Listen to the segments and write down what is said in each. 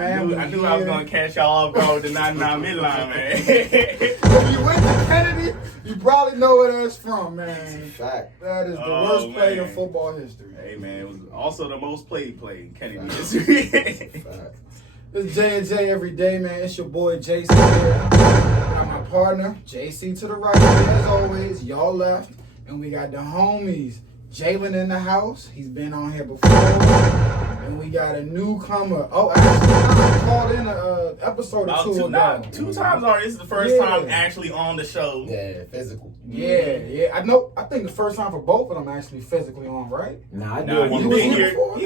man. I knew I was gonna catch y'all off guard with the 99 midline, man. If you went to Kennedy, you probably know where that's from, man. Fact. That is the worst play in football history. Hey, man, it was also the most played play in Kennedy history. Fact. It's J&J every day, man. It's your boy Jason here. Got my partner, JC to the right. As always, y'all left. And we got the homies, Jalen in the house. He's been on here before. And we got a newcomer. Oh, actually, I called in an episode or two ago. Two times already. This is the first time actually on the show. Yeah, physical. Yeah. I know. I think the first time for both of them actually physically on, right? Nah, he been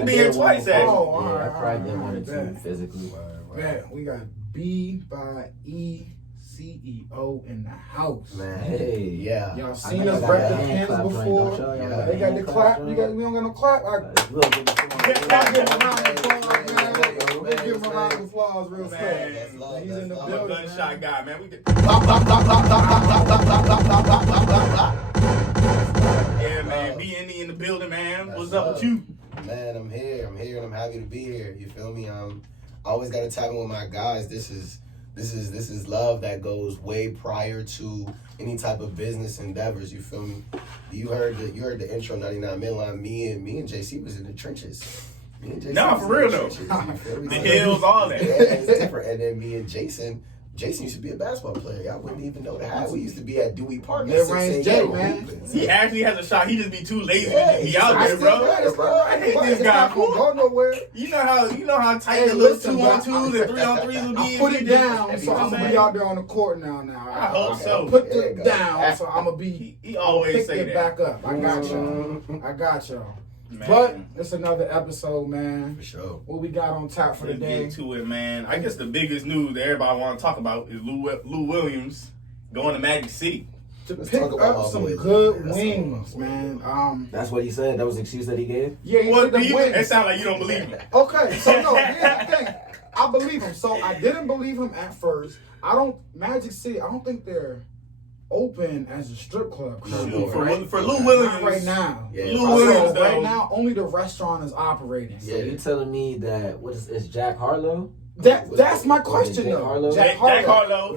here twice, actually. Oh, all right. I probably did one or two physically. Man, we got B by E. CEO in the house. Man, hey, yeah. Y'all seen us rep the pins before? They got the clap. We don't got no clap. We'll give him a round of applause, man. We'll give him a round of applause real quick. He's in the building. I'm a gunshot guy, man. Yeah, man. B&E in the building, man. What's up with you? Man, I'm here, and I'm happy to be here. You feel me? I always got to tap in with my guys. This is love that goes way prior to any type of business endeavors. You feel me? You heard the intro 99 midline. Me and JC was in the trenches. No, for real though. The hills, all that. Yeah, it's different. And then me and Jason used to be a basketball player. I wouldn't even know that. We used to be at Dewey Park. Mid-range J, man. He actually has a shot. He just be too lazy to be out there, bro. I hate this guy. Go nowhere. You know how tight the little 2-on-2s and 3-on-3s will be. I put it down, so I'm gonna be out there on the court now. I hope so. Put it down, so I'm gonna be. He always say that. Back up. I got y'all. Man. But it's another episode, man. For sure. What we got on tap for the day? Let's get to it, man. I guess the biggest news that everybody want to talk about is Lou Williams going to Magic City. To pick up some good wings, man. That's what he said. That was the excuse that he gave? Yeah, he said the wings. It sounds like you don't believe him. Okay, so no, here's the thing. I believe him. So I didn't believe him at first. Magic City, I don't think they're open as a strip club. For Lou Williams. Not right now. Yeah. Lou Williams, right now, only the restaurant is operating. So you telling me that, is Jack Harlow? That's my question, though. Jack Harlow.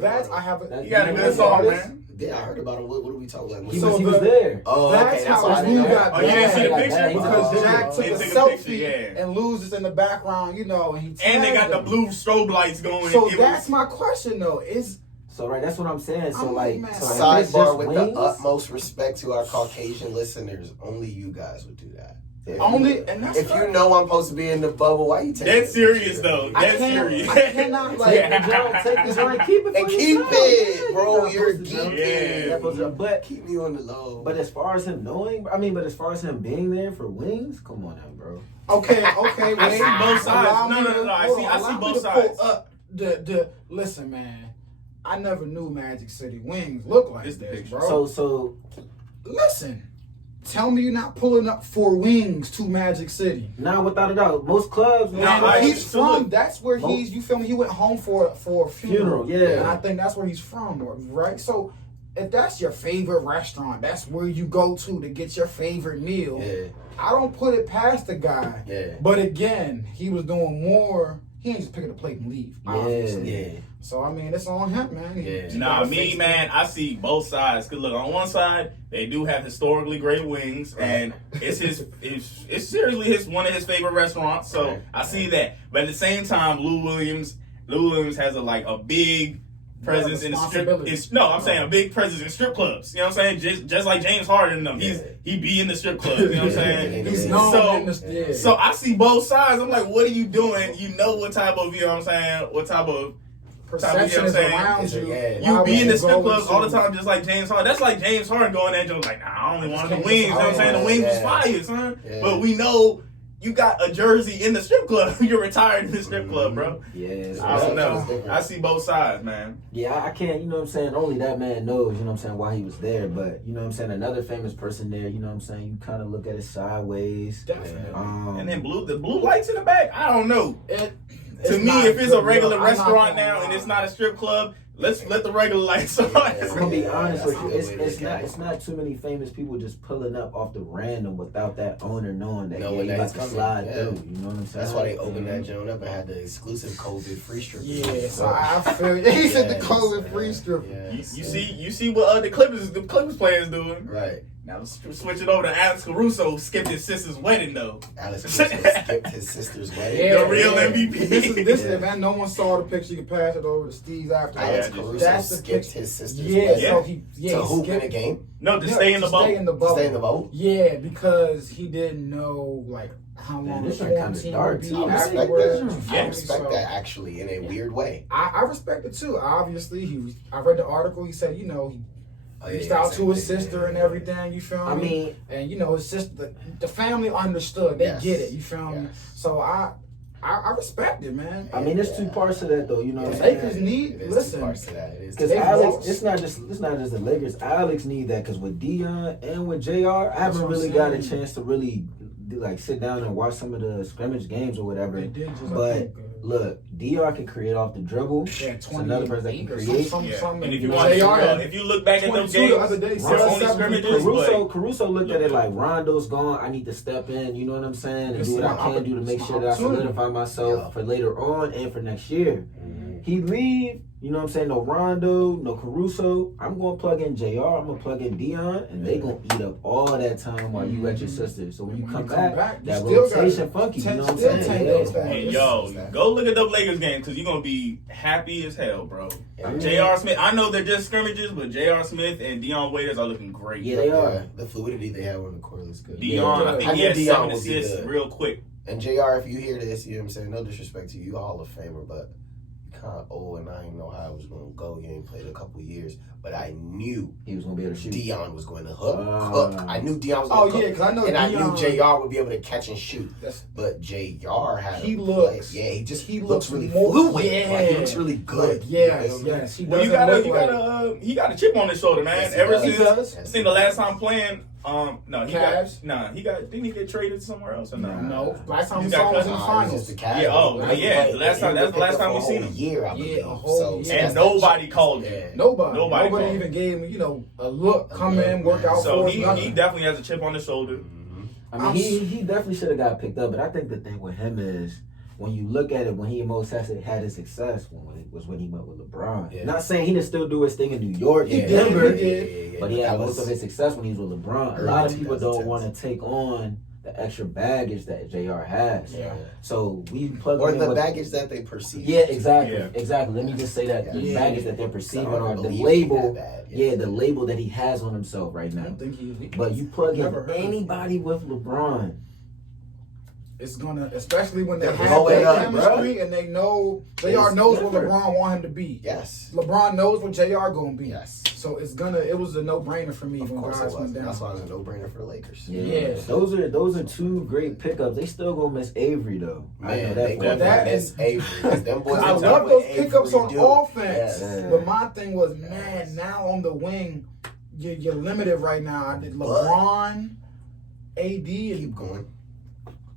He got a good song, man. Yeah, I heard about him. What are we talking about? He was there. Oh, that's okay. how Lou got bad. You didn't see the picture? Because Jack took a selfie and Lou's is in the background, and they got the blue strobe lights going. So that's my question, though. So that's what I'm saying. So sidebar with the utmost respect to our Caucasian listeners, only you guys would do that. If you know I'm supposed to be in the bubble, why you taking That's serious though. That's serious. I cannot take this right. Keep it, bro. You're geeking. Yeah. But keep me on the low. But as far as him as far as him being there for wings, come on now, bro. Okay. I see both sides. No. I see both sides. Listen, man. I never knew Magic City wings look like this, bro. So listen. Tell me you're not pulling up for wings to Magic City. Nah, without a doubt. Most clubs, he's from. That's where he's. You feel me? He went home for a funeral. Yeah, and I think that's where he's from, right? So if that's your favorite restaurant, that's where you go to get your favorite meal. Yeah. I don't put it past the guy. Yeah. But again, he was doing more. He ain't just picking a plate and leave. Obviously. Yeah. So I mean, it's on him, man. Man, I see both sides. Cause look, on one side, they do have historically great wings, and it's seriously one of his favorite restaurants. So I see that. But at the same time, Lou Williams has a big presence in the strip. I'm saying a big presence in strip clubs. You know what I'm saying? Just like James Harden and them. He be in the strip clubs. You know what I'm saying? He's known So I see both sides. I'm like, what are you doing? You know what type of, you know what I'm saying? What type of perception is around you. You be in the strip clubs all the time, just like James Harden. That's like James Harden going there and like, I only wanted the wings. You know what I'm saying? The wings was fire, son. Yeah. But we know you got a jersey in the strip club. You're retired in the strip club, bro. Yeah. I don't know. I see both sides, man. Yeah, I can't, you know what I'm saying? Only that man knows, you know what I'm saying, why he was there. But, you know what I'm saying, another famous person there, you know what I'm saying, you kind of look at it sideways. Definitely. And then the blue lights in the back, I don't know. To me, if it's a regular restaurant now and it's not a strip club, Let's let the regular lights on. I'm gonna be honest with you. That's a good way to It's look at not. it. It's not too many famous people just pulling up off the random without that owner knowing that Knowing you that about it's to coming, slide yeah. through. You know what I'm saying? That's why they opened that joint up and had the exclusive COVID free strip. Yeah, so I feel you. He said the COVID free strip. Yeah, You see what the Clippers players doing. right. Now let's switch it over to Alex Caruso. Skipped his sister's wedding though. Alex Caruso skipped his sister's wedding. Yeah, The real MVP. This Yeah. event, no one saw the picture. You can pass it over to Steve's after. Alex Yeah, Caruso that's the skipped picture. his sister's Yeah, wedding. so he To hoop in a skipped. game? No, to Yeah, stay in the to bubble. Stay in the bubble. Stay in the boat? Yeah, because he didn't know like how long this the shit kinda quarantine dark, would be too. I respect afterwards. that. You feel I me? respect So that actually in a weird way. I respect it too. Obviously, I read the article. He said, he Oh, reached yeah, out to his same thing. sister and everything. You feel me? I mean, and his sister, the family understood. They Yes. get it. You feel me? Yes. So I respect it, man. I mean, there's two parts to that though. You know what I'm Lakers saying? need It is listen. two parts to that. It is Because two They parts. Alex, lost. it's not just the Lakers. Alex need that because with Dion and with JR, I haven't what I'm really got a saying. chance to really like sit down and watch some of the scrimmage games or whatever. They did just, But I think, look, Dion can create off the dribble. yeah, It's another person that can create. Yeah. And if you JR watch, had if you look back at those 22 games, the other day, they're 7, only 7, scrimmages. Caruso looked at it like Rondo's gone. I need to step in. You know what I'm saying, and It's do what I my can do to make sure that I opportunity. solidify myself Yeah. for later on and for next year. Mhm. He leave. You know what I'm saying? No Rondo, no Caruso. I'm gonna plug in JR. I'm gonna plug in Dion, and they gonna eat up all that time while you at your sister. So when you come back, you that still gotta rotation funky. You know what I'm still saying? take Yeah. those things. And yo, go look at the Lakers game because you're gonna be happy as hell, bro. Yeah. J.R. Smith, I know they're just scrimmages, but J.R. Smith and Dion Waiters are looking great. Yeah, they are. Yeah, the fluidity they have on the court is good. Dion, Yeah. I think I he knew had Dion 7 would be assists good. real quick. And JR, if you hear this, you know what I'm saying? No disrespect to you, you're a Hall of Famer, but you're kind of old and I didn't know how it was going to go. You ain't played a couple years, but I knew He was gonna be able to shoot. Dion was going to cook. Ah. I knew Dion was Oh going to yeah, cook. because I know And I Dion, knew JR would be able to catch and shoot. That's, But JR had He a looks- play. Yeah, he looks looks really more- fluid. yeah. Like, he looks really good. Like, You yes, feel me? yes. He Well, doesn't look like he got a chip on his shoulder, man. Yes, he Ever does. since He does. I seen the last time playing, Cavs? didn't he get traded somewhere else or no? Nah. No, last time we He's saw got him was in the Nah, it was finals. just the Cavs. Yeah, oh, Like, yeah, he the last time- was that's the last picked up time we for a seen whole him. year, I Yeah, believe. a whole year. And that's nobody that called shit. him. Yeah. Nobody Nobody called. even gave him, a look, A come look, in, work man. out So for us. he nothing. definitely has a chip on his shoulder. Mhm. I mean, he definitely should have got picked up, but I think the thing with him is when you look at it, when he most had his success was when he went with LeBron. Yeah. Not saying he didn't still do his thing in New York, He in did, Denver, he did. but he had That most was- of his success when he was with LeBron. A Early lot of people don't 2010s. want to take on the extra baggage that JR has. Yeah. So we plug Or him in the with, baggage that they perceive. Yeah, exactly, Yeah. exactly. Let me just say that the Yeah. baggage that they're perceiving or the Believe label, that bad, yeah, the label that he has on himself right I now. don't think he. But you plug Never in heard of him. anybody with LeBron. It's gonna, especially when they They're have blowing that up, chemistry and they know JR It's knows what different. LeBron want him to be. Yes. LeBron knows what JR gonna be. Yes. So it was a no-brainer for me Of when course it guys was. went down. That's why it's a no-brainer for the Lakers. Yeah. Yeah. Those are two great pickups. They still gonna miss Avery though. I know Man, that they for go a that fact. miss Avery. 'Cause them boys I are love what those Avery pickups on do. offense. Yes. Yeah. But my thing was, man, now on the wing, you're limited right now. I did LeBron, AD, and Keep going.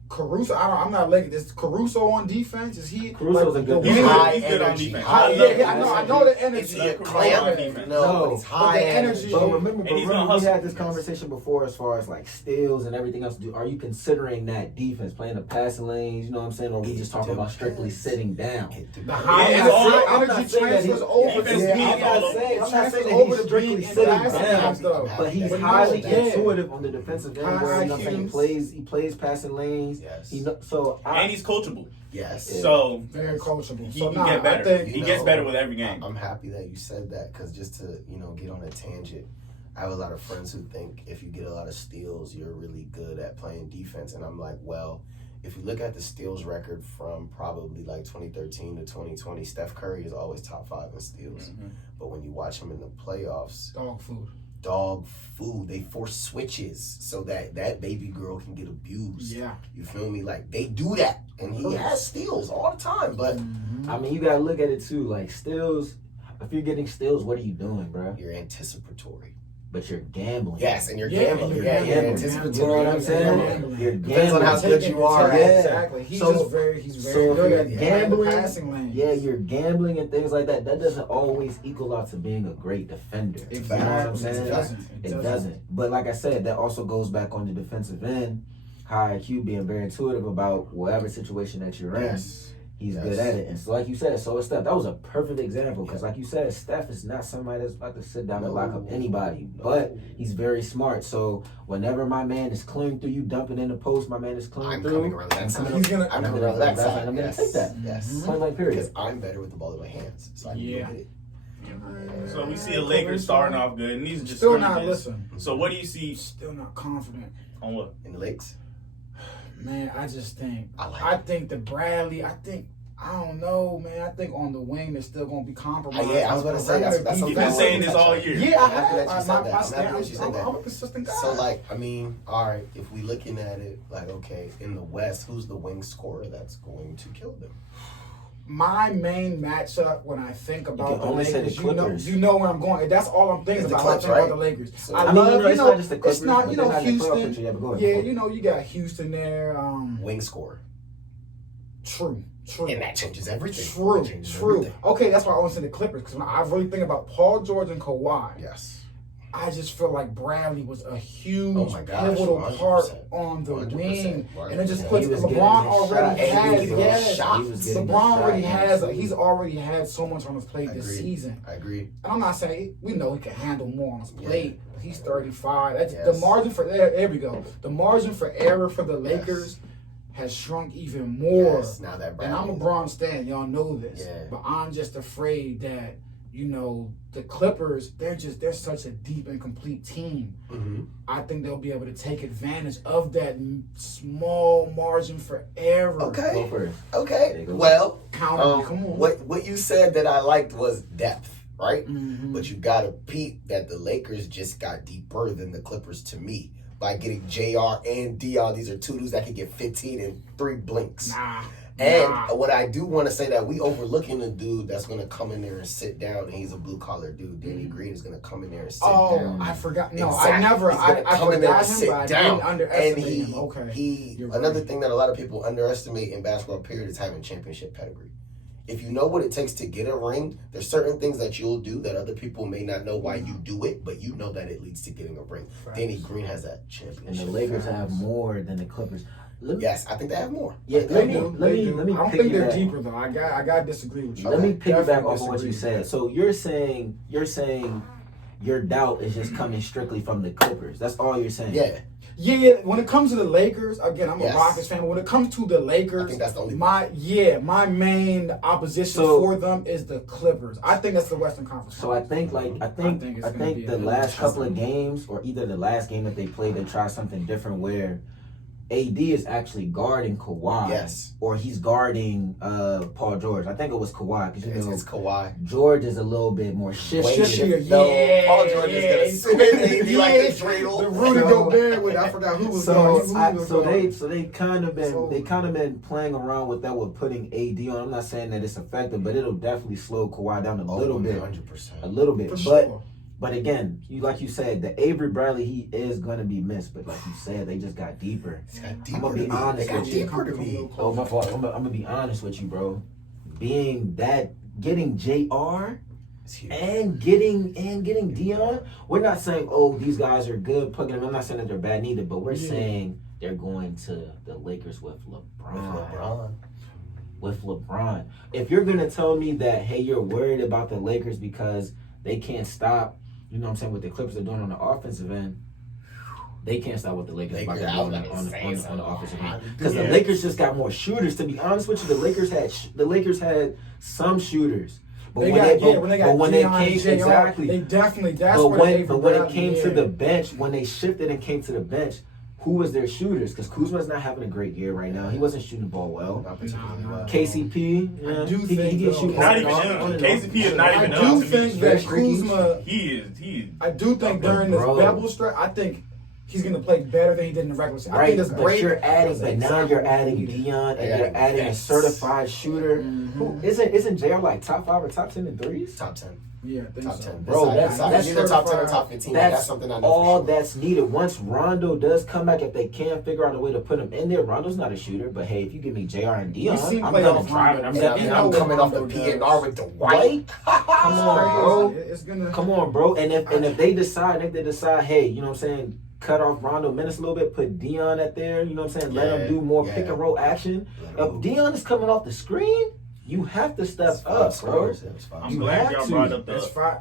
Caruso. I'm not liking this. Caruso on defense. Is he? Caruso's a good the He's wing- one. high He's good on energy. defense. High, I yeah, love yeah, I know the energy. Is he a Caruso clamp? on defense. No, No. but he's high the energy. energy- But remember, And he's gonna we hustle. had this conversation before as far as like steals and everything else. Are you considering that defense, playing the passing lanes? You know what I'm saying? Or are we just talking about strictly sitting down? The high Yeah, energy, it's all- I'm not energy saying that transfers he- over. Defense to- beat I'm all not over. saying that Transfers he's over to strictly being in sitting passing down. lanes, though. But he's But highly yeah. intuitive on the defensive end. High Where, you know what I'm saying? IQs. He plays passing lanes. Yes. And he's coachable. Yes. So Very coachable. he So can get I better. think He gets better with every game. I'm happy that you said that because just to get on a tangent, I have a lot of friends who think if you get a lot of steals, you're really good at playing defense, and I'm like, well, if you look at the steals record from probably like 2013 to 2020, Steph Curry is always top 5 in steals, but when you watch him in the playoffs, dog food. They force switches so that baby girl can get abused. Yeah. You feel me? Like they do that, and he has steals all the time. But I mean, you gotta look at it too. Like steals, if you're getting steals, what are you doing, bro? you're anticipatory. but you're gambling. Yes, and you're Yeah, gambling. you're Yeah, gambling. yeah, You're anticipatory. You know what I'm You're saying? gambling. You're Depends on how gambling. good you are. Yeah, Yeah. exactly. He's So- very So good if at you're gambling. gambling, Passing lanes. yeah, you're gambling and things like that. That doesn't always equal out to being a great defender. Exactly. You know what I'm saying? It doesn't. It doesn't. But like I said, that also goes back on the defensive end. High IQ, being very intuitive about whatever situation that you're in. Yes. He's Yes. good at it. And so like you said, so is Steph. That was a perfect example because like you said, Steph is not somebody that's about to sit down and lock up anybody. But he's very smart. So whenever my man is clearing through you, dumping in the post, my man is clearing I'm through. coming around that side. He's gonna- I'm coming around that That's- side. I'm gonna Yes. take that. Yes. Point blank period. Because I'm better with the ball in my hands. So I can Yeah. get it. So we see the Lakers starting off good, and these are just Still not scrimmages. listen. So what do you see Still not confident. on what? In the lakes. Man, I just think I think the Bradley, I don't know, man. I think on the wing they're still gonna be compromised. Yeah, I was gonna say that's You've something been I saying wanted to this touch all on. year. Yeah, I I'm happy that you have. said that. I'm happy stand- that you said that. I'm a consistent guy. So, like, I mean, all right, if we looking at it, like, okay, in the West, who's the wing scorer that's going to kill them? my main matchup when I think You about can the only say Lakers, the you know Clippers. where I'm going. That's all I'm thinking It's the about. When I Clips, think about right? the Lakers. So- I I mean, love, it's not just the Clippers. it's not, but you they're know, not in the playoff Houston. picture yet, but go ahead. Yeah, you know, you got Houston there. Wing scorer. True. And that changes everything. True. That changes True. everything. Okay, that's why I want to say the Clippers because when I really think about Paul George and Kawhi, Yes. I just feel like Bradley was a huge Oh my gosh, pivotal 100%, part on the 100%, wing, and it just 100%. puts He was LeBron getting his already shot. has. He was getting Yes, his shot. He was getting his LeBron shot, already has. absolutely. He's already had so much on his plate this Agreed. season. I agree. And I'm not saying we know he can handle more on his plate. But he's 35. That's Yes. the margin for there we go. The margin for error for the Lakers has shrunk even more. Yes, now that And I'm a Bradley- Bron stan, y'all know this. Yeah. But I'm just afraid that, you know, the Clippers, they're such a deep and complete team. Mhm. I think they'll be able to take advantage of that small margin for error. Go Okay. first. Okay. There you go. Well, Count on me, come on. what you said that I liked was depth, right? Mhm. But you gotta peep that the Lakers just got deeper than the Clippers to me by getting JR and Dion. These are two dudes that can get 15 in 3 blinks. Nah. And Nah. what I do want to say that we overlooking the dude that's going to come in there and sit down, and he's a blue collar dude. Danny Green is going to come in there and sit Oh, down. I forgot. No, Exactly. I never. He's gonna I come in there forgot and him, sit but I down. didn't underestimate And him. Okay. he You're another right. thing that a lot of people underestimate in basketball period is having championship pedigree. If you know what it takes to get a ring, there's certain things that you'll do that other people may not know why you do it, but you know that it leads to getting a ring. Facts. Danny Green has that And championship. the Lakers have more than the Clippers. Let me, Yes, I think they have more. Yeah, I think let they me- have more. let me I don't think they're piggyback. deeper though. I got to disagree with you. let me piggyback Definitely off of what you disagree. said. So you're saying your doubt is just coming strictly from the Clippers. That's all you're saying. Yeah, Yeah, when it comes to the Lakers, again, I'm Yes. a Rockets fan. But when it comes to the I Lakers, think that's the only. my main opposition So- for them is the Clippers. I think that's the Western Conference. So I think I think it's gonna be the a last couple of interesting- games, or either the last game that they played, they tried something different where AD is actually guarding Kawhi, Yes. or he's guarding Paul George. I think it was Kawhi because It's Kawhi. George is a little bit more shifty. Shiftier, No, yeah, Paul George is gonna he's spin it. He like the dreidel. The Rudy Gobert with I forgot who was going. So they kind of been playing around with that with putting AD on. I'm not saying that it's effective, but it'll definitely slow Kawhi down a little bit, 100%. a little bit. For But sure. but again, like you said, the Avery Bradley, he is gonna be missed. But like you said, they just got deeper. It's got I'm deeper gonna be to me. honest They got with you. deeper to me. Oh my fault. I'm gonna be honest with you, bro. Being that getting JR. It's huge. And getting Dion, we're not saying, oh, these guys are good plugging them. I'm not saying that they're bad neither, but we're saying they're going to the Lakers with LeBron. With LeBron. If you're gonna tell me that, hey, you're worried about the Lakers because they can't stop, you know what I'm saying, what the Clippers are doing on the offensive end, they can't stop what the Lakers are Lakers, doing I was on about to say the offensive end. something. Because the Lakers just got more shooters. To be honest with you, the Lakers had some shooters. But When they came JR, exactly, they definitely. That's but where when it came to the bench, when they shifted and came to the bench, who was their shooters? Because Kuzma's not having a great year right now. He wasn't shooting the ball well. Not particularly well. KCP, yeah, I do he think, can though, shoot Not off even and off, him. on and KCP is off. not I even do up to think me. that Very Kuzma. He I do think during this Bro. bubble stretch, I think he's gonna play better than he did in the regular season. I Right, think that's but great. you're adding Dion and Yeah, you're adding a yes. certified shooter. Mhm. Who isn't JR like top 5 or top 10 in threes? Top 10. Yeah, I think top so. 10. Bro, that's either top 10 or top 15. That's something I know all for sure. that's needed. Once Rondo does come back, if they can figure out a way to put him in there, Rondo's not a shooter, but hey, if you give me JR and Dion, seen I'm playoff gonna drive it. Rondo. And I'm coming off the PNR with the white. Come on, bro. It's gonna Come on, bro. And if they decide, hey, you know what I'm saying, cut off Rondo minutes a little bit, put Dion at there, you know what I'm saying, let him do more pick and roll action. If Dion is coming off the screen, you have to step up, bro. I'm glad y'all brought up That's the. fine.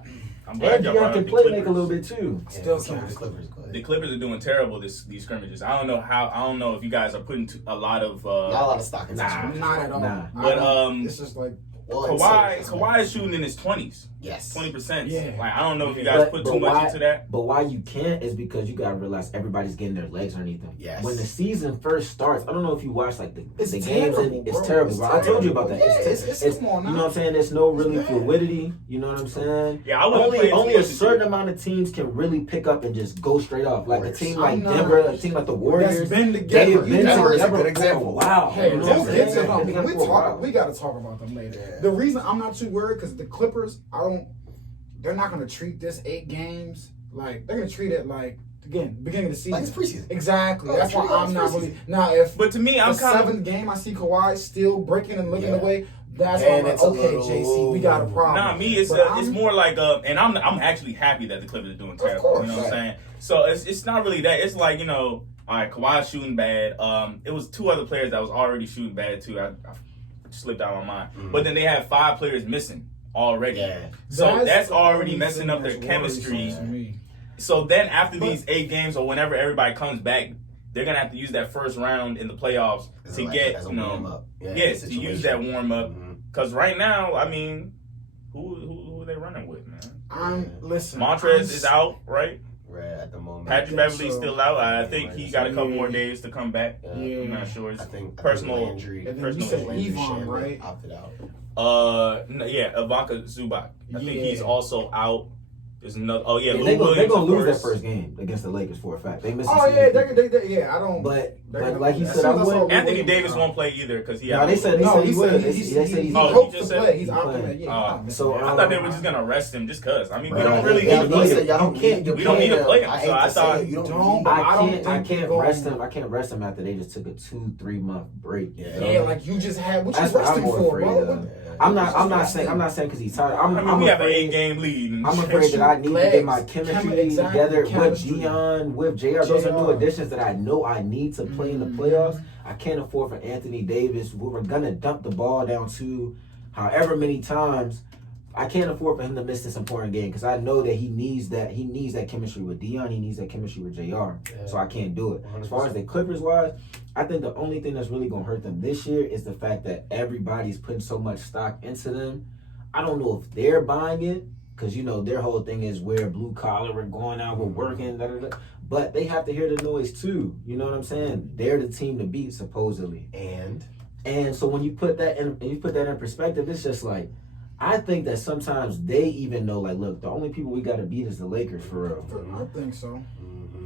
I'm glad And y'all Dion brought can up the play make Clippers. a little bit too. Still some of can't. the Clippers. Go ahead. The Clippers are doing terrible these scrimmages. I don't know if you guys are putting a lot of Not a lot of stock in this Nah. one. Not at all. Nah. But it's just like Well, Kawhi is shooting in his 20s. Yes. 20%. Yeah. Like I don't know if you guys put too much into that. But why you can't is because you gotta realize everybody's getting their legs underneath them. Yes. When the season first starts, I don't know if you watch like the It's games, terrible, and it's bro. terrible. It's Bro. I told you about that. Yeah, It's come on now. you know what I'm saying. There's no really It's bad. fluidity. You know what I'm saying. Yeah, I wouldn't play Only too a much certain into it. amount of teams can really pick up and just go straight off. Like a Warriors. team like I'm not- Denver, a team like the Warriors. That's been They've together. been Denver is a together good for example. Wow. Hey, You know we'll what I'm get to saying? them. They've been We together for a while. we got to talk about them later. Yeah. The reason I'm not too worried because the Clippers, they're not going to treat this 8 games like they're going to treat it like again beginning of the season. Like it's preseason. Exactly. Oh, That's why treat it like I'm it's not preseason. really now. If But to me, I'm the kind of 7th game I see Kawhi still breaking and looking Yeah. away. That's Then why I'm like, it's a okay, little- JC, we got a problem. Nah, me, it's But it's I'm- more like and I'm actually happy that the Clippers are doing terrible. course, You know what I'm right. saying? So it's not really that. It's like all right, Kawhi's shooting bad. It was 2 other players that was already shooting bad too. I slipped out of my mind. Mhm. But then they have 5 players missing already. Yeah. So that's the already only messing thing up their that's chemistry. worrisome to me. So then after these 8 games or whenever everybody comes back, they're gonna have to use that first round in the playoffs to get as a warm up. yes, to use that warm up. Mhm. Because right now, I mean, who are they running with, man? Listen. Montrez is out, right? Right at the moment. Patrick think Beverly's so. still out. I think he got a couple Yeah. more days to come back. Yeah. I'm not sure. It's I think personal. Landry, And then you personal said Landry Yvonne, right? opted out. No, yeah, Ivanka Zubac. I think Yeah. he's also out. There's another. Oh yeah, Yeah, Lou they're Williams. gonna of lose that course. first game against the Lakers for a fact. They missed. Oh yeah, yeah. I don't. But they're gonna- like he as said, soon I as saw would. Anthony Williams Davis out. won't play either because he. No, had they said No, he he would. said They he said he's Oh, hopes he just to said play. He's he optimistic. playing. Yeah, he's Oh. optimistic. So, I thought they were just gonna arrest him just cause. I mean, we Right. don't really Yeah, need to but play listen, him. y'all don't can't- need we don't need to play him, I so hate I to say thought- it, you Don't. don't. I I don't can't think they're rest going- him. I can't rest him after they just took a 2-3 month break. Yeah. Yeah, like you just had. What you That's what resting I'm more for, afraid bro? of. I'm not saying because he's tired. I mean, I'm we have an afraid. 8-game lead. And I'm shit. afraid that I need to get my Legs. chemistry Exactly, together with chemistry. Dion, with JR. Those are new JR. additions that I know I need to play in the playoffs. I can't afford for Anthony Davis. We were gonna dump the ball down to however many times. I can't afford for him to miss this important game because I know that he needs that chemistry with Dion. He needs that chemistry with JR. So I can't do it. As far as the Clippers wise, I think the only thing that's really gonna hurt them this year is the fact that everybody's putting so much stock into them. I don't know if they're buying it because their whole thing is we're blue collar, we're going out, we're working, but they have to hear the noise too. You know what I'm saying? They're the team to beat supposedly, and so when you put that in perspective, it's just like. I think that sometimes they even know, like, look, the only people we got to beat is the Lakers for real. I think so.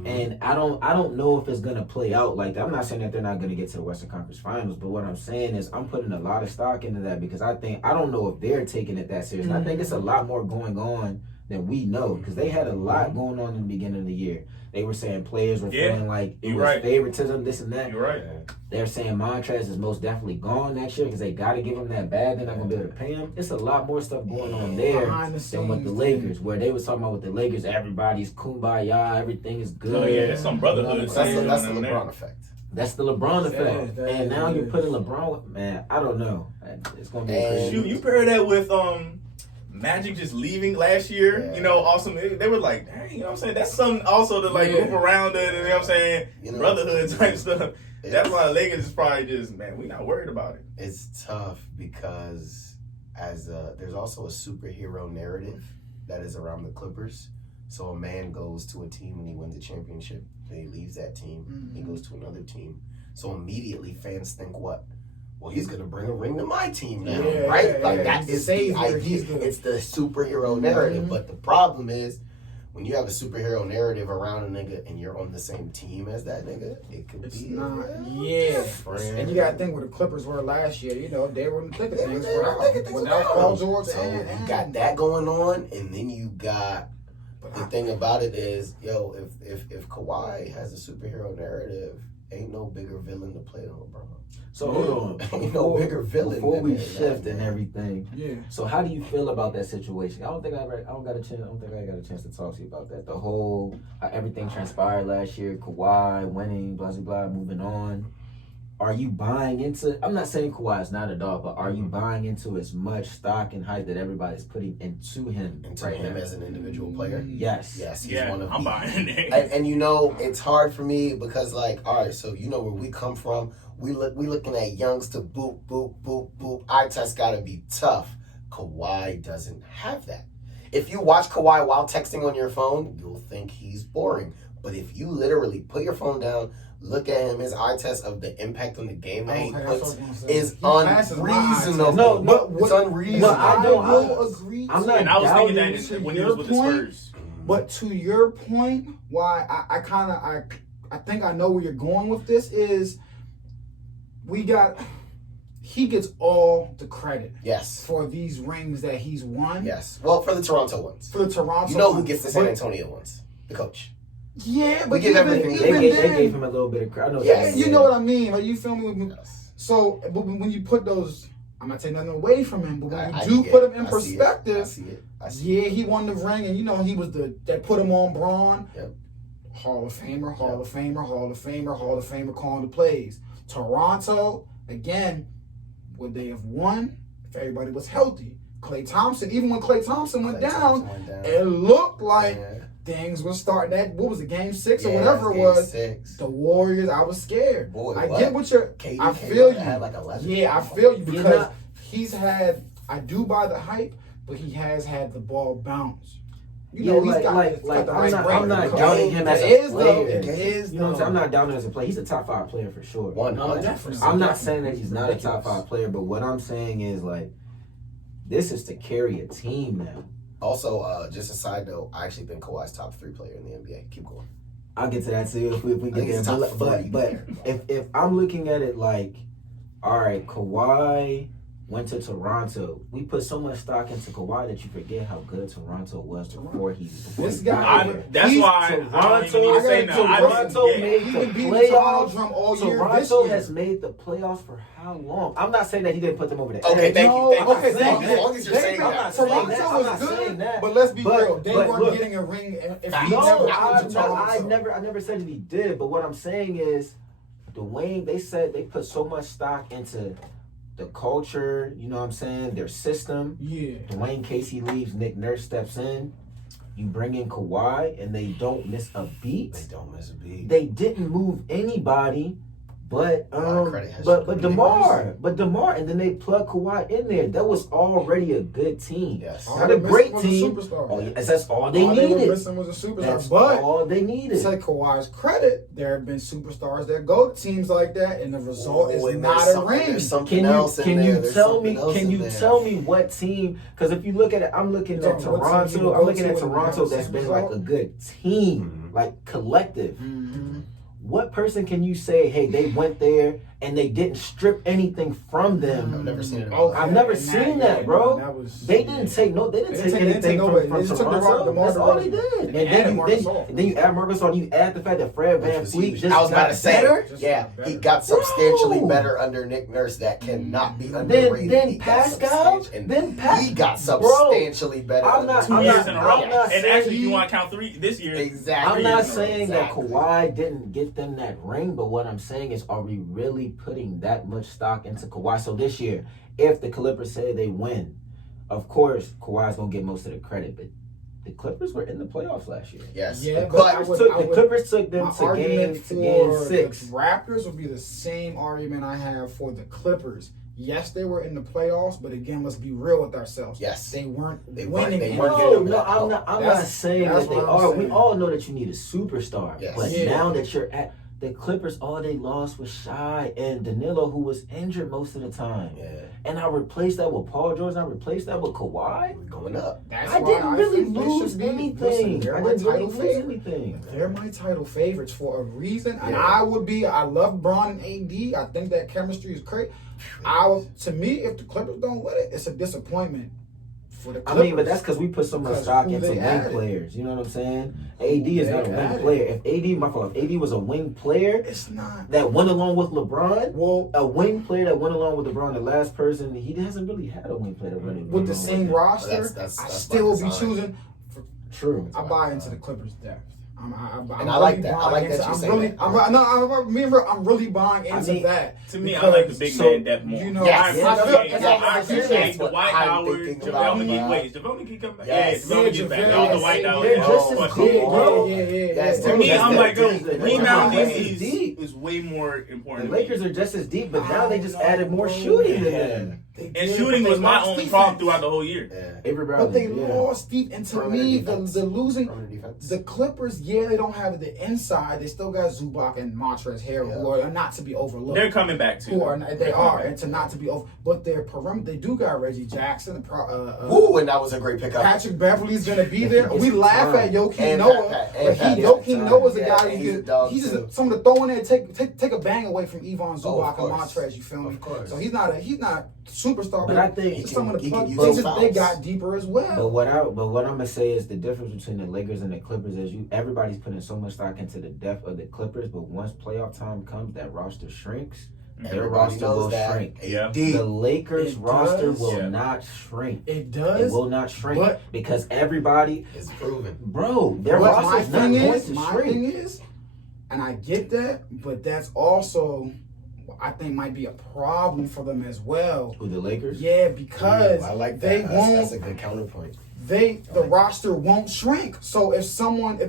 And I don't know if it's gonna play out like that. I'm not saying that they're not gonna get to the Western Conference Finals, but what I'm saying is I'm putting a lot of stock into that because I don't know if they're taking it that serious. And I think it's a lot more going on than we know because they had a lot going on in the beginning of the year. They were saying players were feeling like it was favoritism, this and that. You're right. They're saying Montrez is most definitely gone next year because they got to give him that bag. They're not going to be able to pay him. It's a lot more stuff going on there than with the Lakers, where they was talking about with the Lakers, everybody's kumbaya, everything is good. Oh yeah, it's some brotherhood. That's the LeBron effect. That's the LeBron effect. That And now is. you're putting LeBron, man, I don't know. It's going to be crazy. Shoot, you pair that with Magic just leaving last year, Yeah. awesome. They were like, dang, you know what I'm saying? That's something also to group around it, and you know what I'm saying? Brotherhood type stuff. That's why the Lakers is probably just, man, we not worried about it. It's tough because there's also a superhero narrative that is around the Clippers. So a man goes to a team and he wins a championship, then he leaves that team, he goes to another team. So immediately fans think what? Well, he's gonna bring a ring to my team now, right? That is the idea. It's the superhero narrative. But the problem is, when you have a superhero narrative around a nigga and you're on the same team as that nigga, it could It's be not, different. And you gotta think where the Clippers were last year. You know, they were in the thick of things without without Paul George. So and you got that going on, and then you got But the thing about it is, yo, if Kawhi has a superhero narrative, ain't no bigger villain to play than LeBron. So hold on. Ain't no bigger villain Before than we that, shift man. and everything. Yeah. So how do you feel about that situation? I don't think I got a chance to talk to you about that. The whole how everything transpired last year, Kawhi winning, blah blah blah, moving on. Are you buying into? I'm not saying Kawhi is not a dog, but are you buying into as much stock and hype that everybody's putting into him Into him as an individual player? Yes. Yes, he's Yeah, one of I'm the- buying it. And you know, it's hard for me because, like, all right, so you know where we come from. We looking at youngster, boop, boop, boop, boop. Eye test gotta be tough. Kawhi doesn't have that. If you watch Kawhi while texting on your phone, you'll think he's boring. But if you literally put your phone down, look at him, his eye test of the impact on the game that he Okay, that's puts what I was gonna say. is He passes my eye test. unreasonable. No, but it's unreasonable. but I will agree. I'm to not And I was thinking doubting that to when he your was with the point. Spurs. But to your point, why I think I know where you're going with this is he gets all the credit Yes. for these rings that he's won. Yes. Well, for the Toronto ones. For the Toronto. You know who ones. gets the San But- Antonio ones? The coach. Yeah, We but give even everything- then, They gave him a little bit of credit. I know what Yes. you know what I mean. Like, you feel me? Yes. So, but when you put those, I'm not taking nothing away from him, but when I you do get put it. him in I see it. perspective, I see it. I see it. yeah, he won the ring, and you know he was that put him on Braun. Yep. Hall of Famer, Hall Yep. of Famer, Hall of Famer, Hall of Famer calling the plays. Toronto, again, would they have won if everybody was healthy? Klay Thompson, even when Klay Thompson went Klay down, Thompson went down. it looked like Yeah. things were starting at, what was it, game 6 or Yeah, whatever it game was. 6. The Warriors, I was scared. Boy, I what? get what you're, KD I came feel out you. and had like 11. Yeah, I feel you You're because not- he's had, I do buy the hype, but he has had the ball bounce. You Yeah, know, he's like, got like, the I'm right not brain. doubting him as It a is, player. though. It is, You know what I'm saying? though. I'm not doubting him as a player. He's a top 5 player for sure. 100%. I'm not saying that he's not a top Ridiculous. 5 player, but what I'm saying is like, this is to carry a team now. Also, just a side note, I actually think Kawhi's top 3 player in the NBA. Keep going. I'll get to that too if we I get think there. he's top But 40 player. if I'm looking at it like, all right, Kawhi went to Toronto. We put so much stock into Kawhi that you forget how good Toronto was before he. This guy, That's he's why I don't Toronto. even need to say nothing. Toronto Yeah. made He the been beating the Toronto playoffs. drum all year this Toronto year. has made the playoffs for how long? I'm not saying that he didn't put them over the Okay, edge. thank No, you. Thank you. okay, As thank long- you. as long as you're They- saying I'm that. not saying Toronto that. I'm was not saying good, that. but let's be But- real. They but weren't look, getting a ring if he No, never I went to Toronto. never said that he did, but what I'm saying is, Dwayne, they said they put so much stock into the culture, you know what I'm saying, their system. Yeah. Dwayne Casey leaves, Nick Nurse steps in. You bring in Kawhi, and they don't miss a beat. They don't miss a beat. They didn't move anybody, but credit has but to be DeMar, and then they plug Kawhi in there. That was already a good team. Yes. All Not they a great missing was a team. superstar. Oh, yes, that's all they All they were needed. missing was a superstar. That's But all they needed. to Kawhi's credit, there have been superstars that go to teams like that, and the result Oh, is and not there's a something- ring. There's something Can you else in there. There's tell something me? else Can in you there. tell me what team? Because if you look at it, I'm looking You're at talking about what team you Toronto. would I'm go looking to at and Toronto have the that's same been like result? a good team, Mhm. like collective. Mm-hmm. What person can you say, hey, they went there and they didn't strip anything from them? I've never seen it. I've never seen that, bro. They didn't take anything nobody. from They just took Toronto. DeMar That's all they DeRozan. did. And And added then Marc Gasol. you add Marc Gasol, you add the fact that Fred Which Van was Fleet huge. just I was about got to say, better. Just yeah, got he better. got substantially Bro. better under Nick Nurse. That cannot be underrated. Then He got Pascal, substantial- then he got Bro, substantially better. I'm under not- 2 I'm years not- in a row. I'm not And actually, if you saying- want to count 3 this year, exactly. I'm not Exactly. saying that Kawhi didn't get them that ring, but what I'm saying is, are we really putting that much stock into Kawhi? So this year, if the Clippers say they win, of course Kawhi's gonna get most of the credit, but the Clippers were in the playoffs last year. Yes. Yeah, The but Clippers took them my to argument game for 6. the Raptors would be the same argument I have for the Clippers. Yes, they were in the playoffs, but again, let's be real with ourselves. Yes. They weren't They winning. weren't anything. getting them No, that I'm help. not That's saying what that they I'm are. We saying. all know that you need a superstar. Yes. But Yeah. now that you're at The Clippers, all they lost was Shai and Danilo, who was injured most of the time. Yeah. And I replaced that with Paul George. I replaced that with Kawhi. We're going up. That's I why didn't really think they lose should be- anything. Listen, they're I my didn't really title lose favorite. anything. They're my title favorites for a reason, and Yeah. I love Bron and AD. I think that chemistry is great. To me, if the Clippers don't win it, it's a disappointment for the I Clippers. mean, but that's because we put so much Because stock who into they wing added. players. You know what I'm saying? AD is they not a wing added. player. If AD, my fault, if AD was a wing player It's not. that went along with LeBron, Well, a wing player that went along with LeBron, the last person, he hasn't really had a wing player that went with the along same him. roster, That's I by still be design. choosing. True. I buy into the Clippers' depth. I'm And I like that. I like that you I'm say really, that. I'm really buying into mean, that. To me, I because- like the big so, man depth more. you know, Yes. I Yeah, feel- that's that's what- what I yes, appreciate. that's Dwight what I'm Howard, thinking JaVale about, McGee. bro. Wait, JaVale McGee come back? Yes. Yeah, JaVale McGee back. JaVale, Y'all the white they're out. just Yeah, as fuck big. you. Yes, To me, That's I'm that like, yo, deep. rebounding That's deep. is way more The important. Lakers are just as deep, but now they just I don't added more know, shooting than Yeah. them. They And did, shooting but was they my lost only defense. problem throughout the whole year. Yeah. Avery But they Bradley, yeah. lost deep, and to Perimeter me, defense. the losing. Perimeter defense. The Clippers, yeah, they don't have the inside. They still got Zubac and Montrezl Harrell, who are not to be overlooked. They're coming back too. Who are they are, and to not to be over. But their perimeter, they do got Reggie Jackson. Ooh, and that was a great pickup. Patrick Beverly's gonna be there. It's We laugh time. at Joakim And Noah, Pat- but and Pat- Joakim yeah, Noah's a yeah, guy and who he's a dog, he's too. just someone to throw in there, take a bang away from Ivan Zubac and course. Montrezl. You feel me? Of course. So he's not superstar. But I think just someone to he can plug. use They, those just, they fouls. got deeper as well. But what I'm gonna say is the difference between the Lakers and the Clippers is everybody's putting so much stock into the depth of the Clippers, but once playoff time comes, that roster shrinks. Their Everybody roster knows will that. shrink. Yeah. The Lakers It roster does. will Yeah. not shrink. It It does. will not shrink but- because everybody, It's proven. bro, their But roster is not going to my shrink. thing is, and I get that, but that's also, I think, might be a problem for them as well. Who, the Lakers? Yeah, because Ooh, I like they that. won't. That's a good counterpoint. The roster won't shrink. So if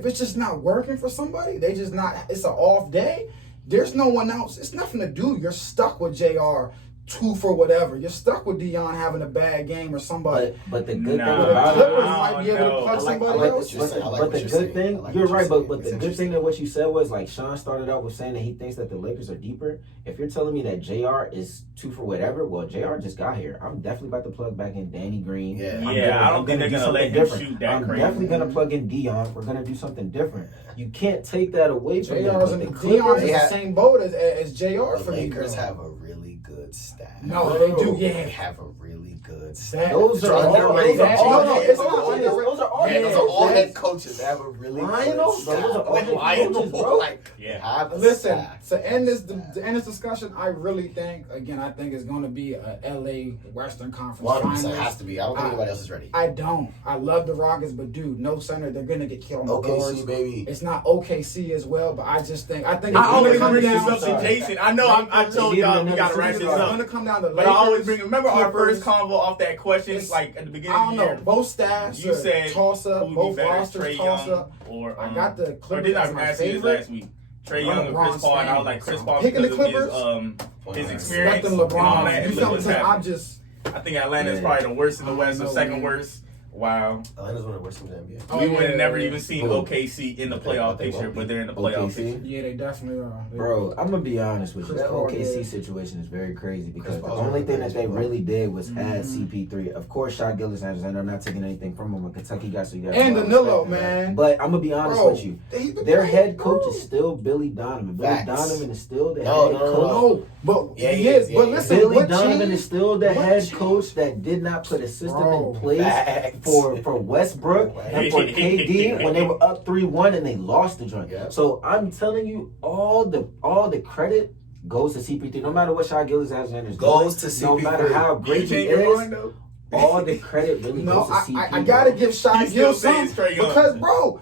it's just not working for somebody, it's an off day. There's no one else. It's nothing to do. You're stuck with JR 2 for whatever. You're stuck with Dion having a bad game or somebody. But the good Nah. thing The about Clippers it, might be able to plug I like somebody what else. you're saying. I like but what the you're good saying. thing, I like you're what right, you're but saying. the It's good thing interesting. that what you said was like Sean started out with saying that he thinks that the Lakers are deeper. If you're telling me that JR is 2 for whatever, well, JR just got here. I'm definitely about to plug back in Danny Green. Yeah. I don't think they're do gonna let something him different. shoot that I'm crazy. definitely gonna plug in Dion. We're gonna do something different. You can't take that away from them. JR's But in the the Dion's Clippers, in the same boat as JR The for me. Lakers bro. have a really good staff. No, they do. They Yeah, have a really good That- staff. those are all. underrated. Those are all. No, it's not Those are all. Yeah, those are all Yeah, head coaches. They have a really Lionel? good staff. Those are all Like head Lionel, coaches, bro. like, Yeah. they have a Listen, staff. to end this discussion, I really think it's going to be a LA Western Conference 100% Finals. has to be. I don't think anybody else is ready. I don't. I love the Rockets, but dude, no center. They're gonna get killed on the boards. OKC, baby. It's not OKC as well, but I think it's I gonna always come bring this down up to to Jason. I know I told y'all we gotta wrap it's this gonna up. come down to But Lakers, I always bring. Remember our Clippers. first convo off that question, It's- like at the beginning I of don't the know. year. Both staffs You said toss up. who would be Both better, rosters Trey toss Young up. or I got the or Clippers did I as my ask you this favorite. last week? Trey I'm Young a and Chris Bronx Paul, and I fan, was like Chris so Paul picking because the of his Clippers. experience Respecting and all LeBron. that. You And feel look me? what's 'Cause I'm happening. just. I think Atlanta's probably the worst in the West, or know, second man. worst. Wow. Atlanta's one of the worst teams in the NBA. Oh, We yeah, would have yeah, never yeah. even seen Who? OKC in the playoff They won't picture, be. but they're in the playoff OKC? picture. Yeah, they definitely are. Bro, I'm gonna be honest with you. Chris That Paul OKC did. situation is very crazy because Chris the Paul's only really thing good that as they well. really did was add Mhm. CP3. Of course, Shai Gilgeous-Alexander, and I'm not taking anything from him, a Kentucky guy, so you got And Danilo, man. But I'm gonna be honest Bro, with you. he's been Their playing, head coach bro. is still Billy Donovan. Billy Facts. Donovan is still the No, head no, no, coach. No, but Yeah, he he is. is, But yeah, listen, Billy what Donovan changed? is still the What head changed? coach that did not put a system Bro, in place facts. for Westbrook and for KD when they were up 3-1 and they lost the joint. Yeah. So I'm telling you, all the credit goes to CP3. No matter what Shai Gilgeous-Alexander is doing, Goes to no CP3. matter how You great he change your is, mind though? all the credit really No, goes to CP3. I gotta give Shy He's still Gill saying some Trae Young. because, bro,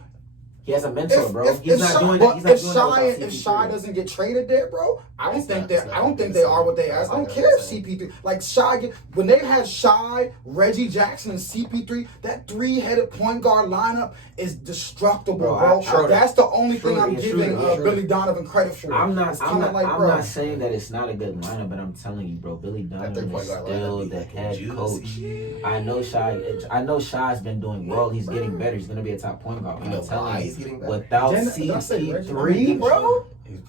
He has a mentor, bro. if He's not Shy, doing that. but He's not if doing Shy that without if CP3. Shy doesn't get traded there, bro, I don't It's think not- they it's not I don't gonna think be they the are what they same. ask. I don't It's care not if the same. CP3 like Shy when they had Shy, Reggie Jackson, and CP3, that 3-headed point guard lineup is destructible, Bro, bro. Schroeder. That's the only thing Schroeder, I'm yeah, giving Schroeder. Billy Donovan credit for. I'm It's kinda like, I'm bro, not saying that it's not a good lineup, but I'm telling you, bro, Billy Donovan is three-point guard still lineup be the looking head juicy. coach. I know Shy's been doing well. He's getting better. He's gonna be a top point guard. You know I'm telling why you, he's getting better? without Did I say Reggie? CP3, bro.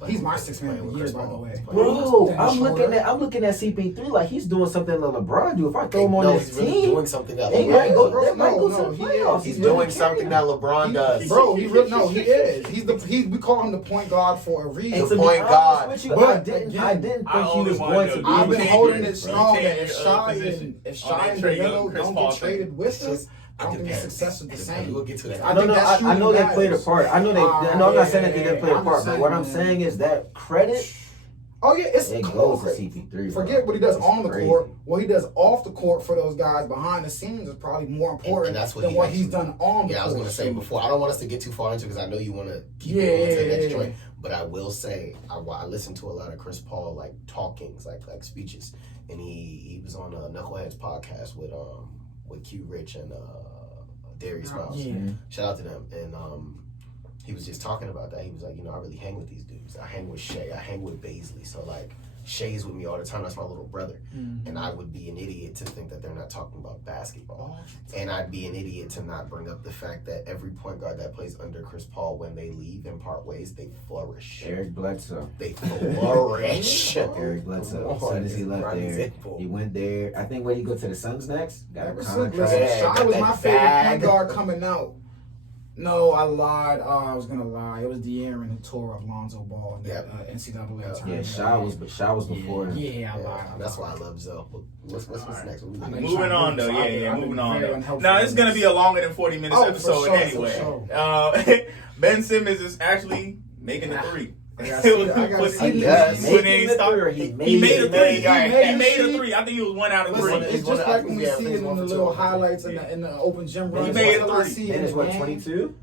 He's my sixth man of the year, by the way. Bro, Dennis I'm looking Schroeder. at CP3 like he's doing something that LeBron do. If I throw him on this he's really team, doing something that they LeBron might go, does. they might go to No, the he playoffs. is. He's really doing something that LeBron does. Bro, he is. We call him the point guard for a reason. And to be point honest guard. with you, But I didn't again, think I he only was wanted going to to be be. I've been change holding your- it strong that if change your Shy position and on that Trae Young, Chris don't Paul get thing. traded with It's us, just- I don't think the depends. success is the same. We'll get to that. I No, think no, that's I know shooting they played a matters. part. I know they. No, I'm not saying that they didn't play a I'm part, just but what saying, I'm saying is that credit. Oh yeah, it's It cool. goes to CP3. Forget bro. what he does It's on the crazy. court. What he does off the court for those guys behind the scenes is probably more important And that's what than he what actually- he's done on the Yeah, I court. was going to say before. I don't want us to get too far into it because I know you want to keep Yeah, going to the yeah, next yeah. joint. But I will say, I listened to a lot of Chris Paul like talkings, like speeches, and he was on Knuckleheads podcast with Q Rich and Darius Miles. Yeah. Shout out to them. And he was just talking about that. He was like, I really hang with these dudes. I hang with Shea. I hang with Baisley. So like, Shay's with me all the time. That's my little brother. Mm-hmm. And I would be an idiot to think that they're not talking about basketball. And I'd be an idiot to not bring up the fact that every point guard that plays under Chris Paul, when they leave and part ways, they flourish. Eric Bledsoe. They flourish. Eric Bledsoe. As soon as he left there, he went there. I think when he go to the Suns next, got a Ever since, contract. listen, Yeah, Shy got was that my favorite bag. point guard coming out. No, I lied. I was gonna lie. It was De'Aaron who tore up Lonzo Ball in that NCAA Yeah, tournament. Yeah, Shy was before him. Yeah, I lied. Yeah, that's why I love Zoe. What's next? What we I doing? know. Moving on though, I've moving been on very though. unhelpful Now in it's gonna this. be a longer than 40 minutes Oh, for episode sure, anyway. for Ben Simmons is actually making the three. I gotta see it. I gotta see it. Yes. Making the three. He made a three. He made a a three. I think he was 1 out of Listen, 3. it's just like when we see it in the little highlights in the open gym runs. made a Until I three. see it And in it's the what, game. 22?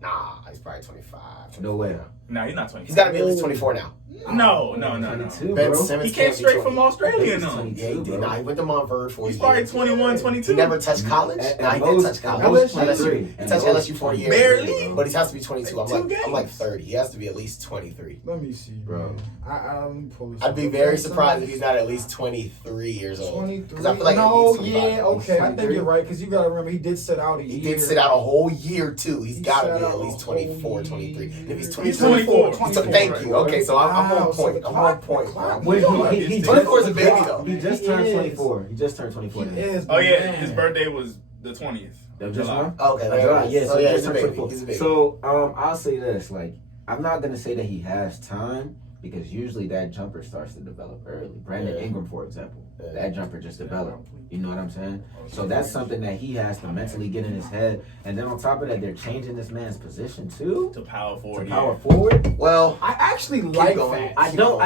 Nah, he's probably 25. No way. No, he's not 20. He's got to be at least 24 now. No. 22, Ben bro. Simmons He came can't be straight from 20. Australia, no. Yeah, he did. Nah, he went to Montverde for He's a probably year. 21, 22. He never touched college. At Nah, he did most- touch at college. most LSU. 23. He touched LSU for a year. Barely? But he has to be 22. I'm Two like games. 30. He has to be at least 23. Let me see, Bro. let me pull this I'd up. be very surprised if he's not at least 23 years old. 23. 'Cause I feel like No, at least yeah, 25. okay. I think you're right because you gotta remember he did sit out a He year. did sit out a whole year too. He's He got to sat be out at a least whole 24, year. 23. And if he's He's 24, 24. thank you. Okay, so I'm Wow, on so point. the I'm on clock- point. the clock- bro. Wait, he 24 is a baby though. He just He turned is. 24. He just turned He 24 now. is. Oh yeah, man. his birthday was the 20th. That was just July. one? Okay, there July, it is. yeah, so Oh, he yeah, just he's a turned baby. 24. He's a baby. So I'll say this, like, I'm not gonna say that he has time because usually that jumper starts to develop early. Brandon Yeah. Ingram, for example, Yeah. that jumper just developed. You know what I'm saying? So that's something that he has to mentally get in his head. And then on top of that, they're changing this man's position too To power to forward. power forward. Well, I actually like going. that. I don't.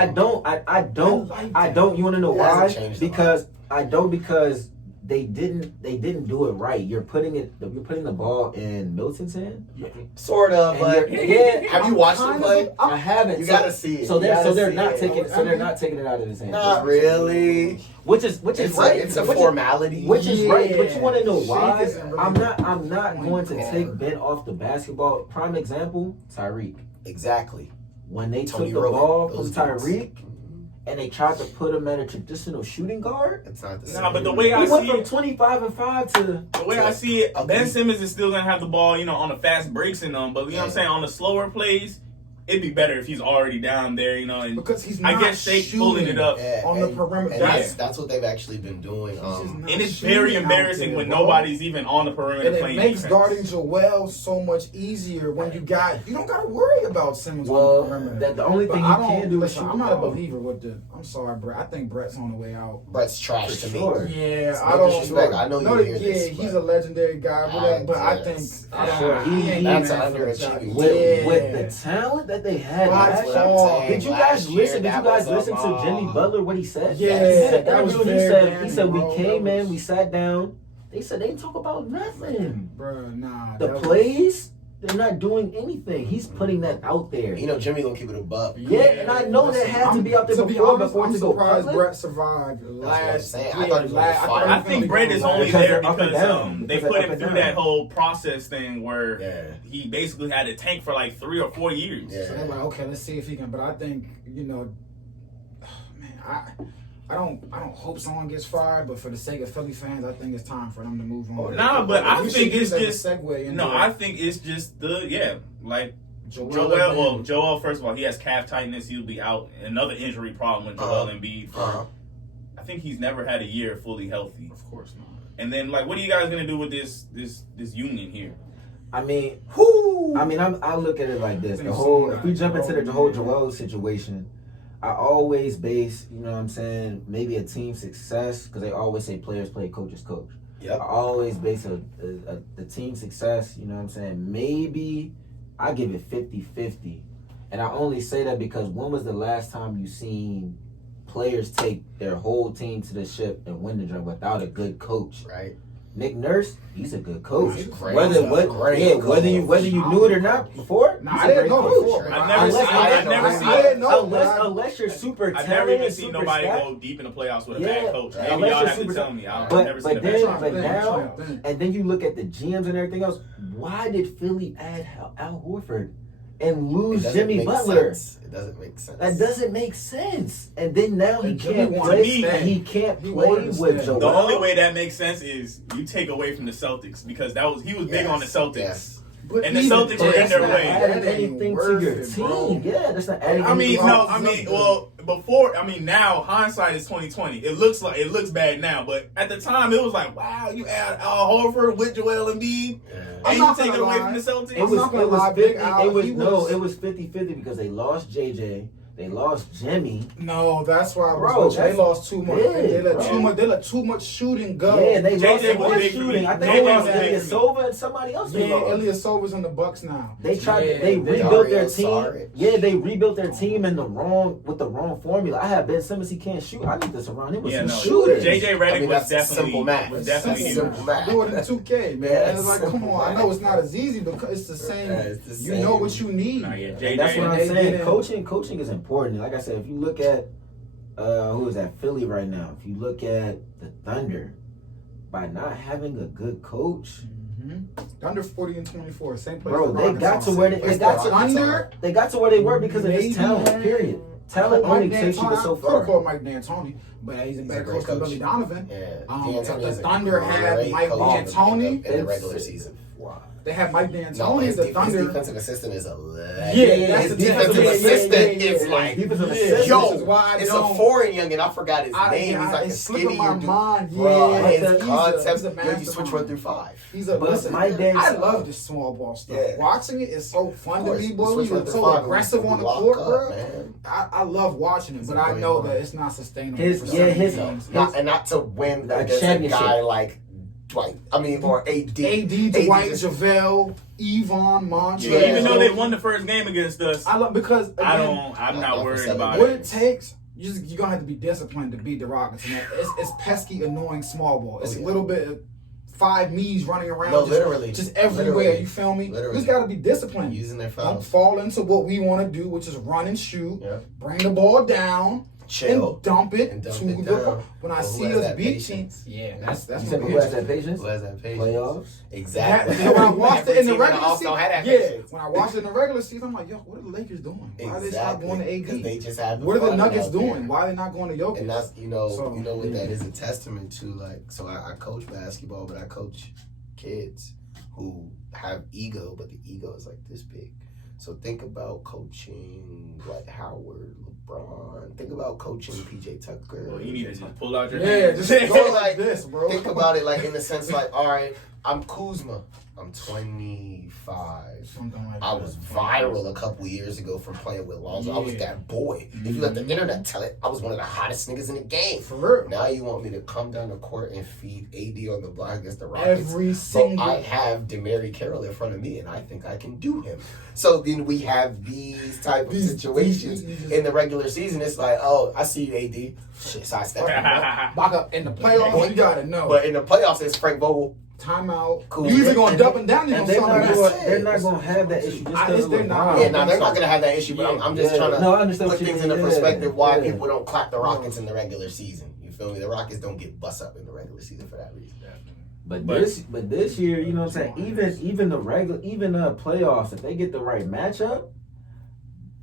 You want to know It hasn't why? changed a lot. Because they didn't do it right. You're putting the ball in Milton's hand. sort of, And but you're- have you watched him play? I haven't. You So- gotta see it. So You they're gotta see not it. taking it. So they're not taking it out of his hand. Not really. Which is It's right. it's a Which is- formality. Which is right, but you want to know Shake why? isn't really I'm not going to point take guard. Ben off the basketball. Prime example, Tyreek. Exactly. When they Tony took the Rowan, ball from those dudes. Tyreek and they tried to put him at a traditional shooting guard, It's not the same. Nah, but the way I he went see from it, 25 and 5 to the way I see it, Okay. Ben Simmons is still gonna have the ball, on the fast breaks and but you know what I'm Yeah. saying, on the slower plays, it'd be better if he's already down there, and Because he's I not guess Shake pulling it up. Yeah, on the and- perimeter. And that's what they've actually been doing. He's just not And it's shooting very out embarrassing there, when bro. nobody's even on the perimeter And it playing makes defense. guarding Joel so much easier when you don't got to worry about Simmons on well, the perimeter. that the only But thing I you don't can do is listen. shoot I'm the not a ball. believer with the. I'm sorry, Brett. I think Brett's on the way out. Brett's trash For to me. sure. Yeah, No I don't. disrespect, I know you hear yeah, this, he's but- a legendary guy, but I think Yes. I don't. Sure, He ain't that's even an for the underachieving job. With Yeah. the talent that they had, By last That's year, what I'm saying. did you Last guys year, listen? Did you that guys was listen to Jimmy Butler? What he said? Yeah, he did an that was interview. He very said we bad, came bro. in, we sat down. They said they didn't talk about nothing. Bruh, nah. The that was- plays, they're not doing anything. He's putting that out there. Jimmy gonna keep it a buck. Yeah, and I know that had to be out there To be before honest, before I'm to go surprised public. Brett survived what I'm last. saying. I thought he was gonna get fired. I think Brett is only Because there they're up and because down. they Because put they're him up and through down. that whole process thing where Yeah. he basically had to tank for like 3 or 4 years. Yeah. So they're like, okay, let's see if he can. But I think man, I don't hope someone gets fired. But for the sake of Philly fans, I think it's time for them to move on. Nah, but I We think should use it's that just segue into no. I think it's just like Joel, first of all, he has calf tightness. He'll be out. Another injury problem with Joel Embiid. I think he's never had a year fully healthy. Of course not. And then, like, what are you guys gonna do with this union here? I mean, I look at it like this. If we jump into the whole Joel situation, I always base, you know what I'm saying, maybe a team success, because they always say players play, coaches coach. Yep. I always base the team success, you know what I'm saying, maybe I give it 50-50. And I only say that because when was the last time you seen players take their whole team to the ship and win the job without a good coach? Right. Nick Nurse, he's a good coach. He's great. Whether you knew it or not before, Nah, he's I a didn't great know coach. before. Unless you're super talented, I've never even seen super nobody stacked. go deep in the playoffs with a Yeah, bad coach. Maybe unless y'all you're have to super tell me. I've But never seen a bad now, coach. and then you look at the GMs and everything else. Why did Philly add Al Horford and lose Jimmy Butler? It doesn't make sense. That doesn't make sense. And then now he And Jimmy can't wanted play. to stay. He can't He play wanted to with stay. Joel. The only way that makes sense is you take away from the Celtics because he was big on the Celtics. Yes. But And the even Celtics then, were in that's their not way. adding Adding anything to worth your it, team. bro. Yeah, that's not adding I mean, anything. now hindsight is 2020. It looks bad now, but at the time it was like, wow, you add Al Horford with Joel Embiid, I'm and you not take it gonna away lie. from the Celtics. It was not gonna lie, 50. Big Al, It was 50-50 because they lost JJ, they lost Jimmy. No, that's why, Bro, they lost too much. big, They let too much shooting go. Yeah, they lost JJ was one big for shooting. me. I think JJ they was lost big for me. Ilyasova and somebody else. They lost. Ilyasova's in the Bucks now. They tried. Yeah, They rebuilt their Dario team. Saric. Yeah, they rebuilt their team with the wrong formula. I have Ben Simmons. He can't shoot. I need to surround him with some shooters. JJ Redick was that's definitely simple math. was definitely Simple math. Do it in 2K, man. Yeah, And it's like, come simple on. I math. know it's not as easy, but it's the same. Yeah, it's the You same. know what you need. Nah, yeah, And that's what I'm They saying. didn't- Coaching is important. Like I said, if you look at who is at Philly right now, if you look at the Thunder, by not having a good coach, Under 40-24, same place. bro, the they Rockets got are. to where they It's got the to under. they got to where they were because of Maybe, his talent. man. Period. Talent only takes you so I far. call Mike D'Antoni, but he's a better a great coach than coach. Billy Donovan. Yeah. The is a Thunder had great Mike coach D'Antoni. in the regular season. Wow. They had Mike No, D'Antoni. his The Thunder. defensive assistant is a legend. Yeah, that's his the defensive difference. assistant Yeah. is like, Defensive Yeah. assistant. yo, This is why I it's don't- a foreign young, and I forgot his I- name. yeah, He's like a it's slipping skinnier my dude. mind. Bro, Yeah, his he's a concepts, yo, you mastermind. switch 1 through 5. He's a But listen, my dad's- I love this small ball stuff. Yeah. Watching it is so fun Of to course, me, you boy. switch 1 You're through so 5, aggressive we on the lock court, up, bro. man. I love watching it, It's but a I great know one. that it's not sustainable. His- for yeah, certain his- teams. Not to win A against a championship. guy like Dwight. I mean, or AD. AD, Dwight, just- JaVale, Yvonne, Montrezl. Yeah, even though they won the first game against us, I love because again, I'm not worried about what it. it takes. You're gonna have to be disciplined to beat the Rockets. And it's pesky, annoying small ball. It's Oh, yeah. a little bit of 5 me's running around. No, just, literally. just everywhere. Literally. You feel me? Literally. We just gotta be disciplined. Using their Don't fouls. fall into what we want to do, which is run and shoot. Yeah. Bring the ball down. Chill. And dump it And dump to it the. down. When I Who see has us that beat patience? teams, yeah, You that's said what who has that patience? Who has that patience? Playoffs. Exactly. When I watched it in the Every team regular also season, had that yeah. patience. When I watched it in the regular season, I'm like, yo, what are the Lakers doing? Why are they not going to Because AD? they just have What are the fun Nuggets out there. doing? Why are they not going to Jokic? And that's So, you know what that is a testament to. Like, so I coach basketball, but I coach kids who have ego, but the ego is like this big. So think about coaching Dwight Howard, LeBron. Think about coaching PJ Tucker. Well, you need to just pull out your Yeah, hands. just go go like like this, bro. Think about it like in the sense like, all right, I'm Kuzma. I'm 25. Something like I that. was viral a couple years ago from playing with Lonzo. I was Yeah. that boy. If you let the internet tell it, I was one of the hottest niggas in the game. For real. Now you want me to come down the court and feed AD on the block against the Rockets? Every But single. I have DeMary Carroll in front of me, and I think I can do him. So then we have these type of situations in the regular season. It's like, oh, I see you, AD. Shit, sidestep. Back up in the playoffs, you gotta know. But in the playoffs, it's Frank Vogel. Timeout. Cool. You either gonna dump and down, you And gonna they're start not, they're not going to have that issue just because they're not. Yeah, now they're not gonna have that issue, but I'm just trying to No, I understand put what you things mean. into Yeah, perspective why yeah. people don't clap the Rockets in the regular season. You feel me? The Rockets don't get bust up in the regular season for that reason. But this year, you know what I'm saying? Even the playoffs, if they get the right matchup,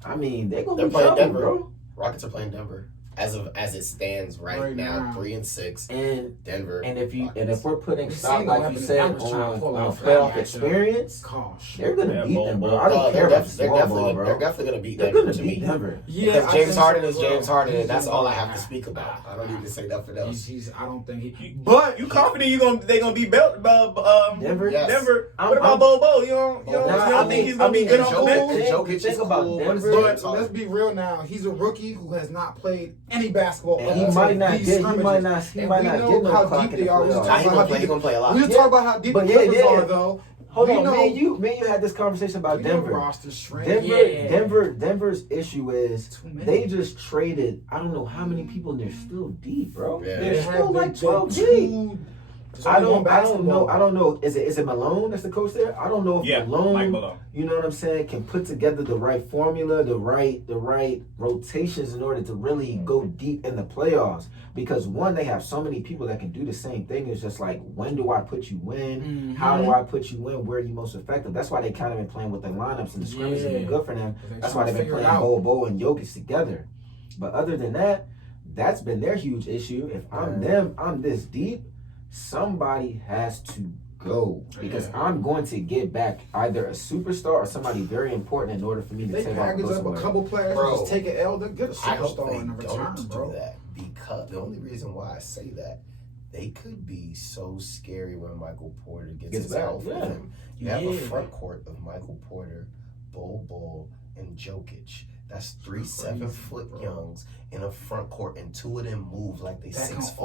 I mean, they're gonna They're be playing trouble, Denver. bro. Rockets are playing Denver. as it stands right now, 3-6. And Denver. And if we're putting stock, seen like what you happened. said, I was trying to on pull out playoff that experience, Gosh. they're gonna Yeah, beat them, bro. I Oh, don't care about the they're small ball, bro. definitely gonna beat They're Denver gonna to beat me. Denver. Yeah, Because I James think Harden so is as well. James Harden, and He's that's just all I gonna- have to speak about. I don't need to say nothing else. I don't think he. But you confident they gonna be belt Denver? Yes. Denver? I'm- What about Bobo? You don't Nah, think he's gonna be good on the Jokic- bench? and Jokic Think is about cool, Denver. but But let's be real now. He's a rookie who has not played any basketball. And up He until might not these get. He scrimmages. might not. He And might we not know get no how clock deep in the they are. We just playoffs. Nah, he gonna play. He gonna play a lot. We talk about how deep the But yeah, Clippers yeah. are, though. Hold We on, know- me and you had this conversation about We know Denver. roster strength. Denver's issue is Too many. they just traded. I don't know how many people, and they're still deep, bro. Yeah. They're They still have like the 12 deep. two- there's I only one don't know. basketball. I don't know. Is it Malone that's the coach there? I don't know if Yeah, Malone, Mike Malone. you know what I'm saying, can put together the right formula, the right rotations in order to really go deep in the playoffs. Because one, they have so many people that can do the same thing. It's just like, when do I put you in? Mhm. How do I put you in? Where are you most effective? That's why they kind of been playing with the lineups, and the scrimmages have been Yeah. good for them. They That's why they've been figure it playing out. Bo and Jokic together. But other than that, that's been their huge issue. If I'm them, I'm this deep, somebody has to go. Because I'm going to get back either a superstar or somebody very important in order for me to They take off. package up a couple players Bro, and just take an L. They'll get a I hope superstar they in return, don't bro. do that, because the only reason why I say that, they could be so scary when Michael Porter gets his back, health with yeah. him. You have a Yeah. front court of Michael Porter, Bol, and Jokic. That's three Crazy, 7-foot bro. youngs in a front court, and two of them move like they That 6 can foot.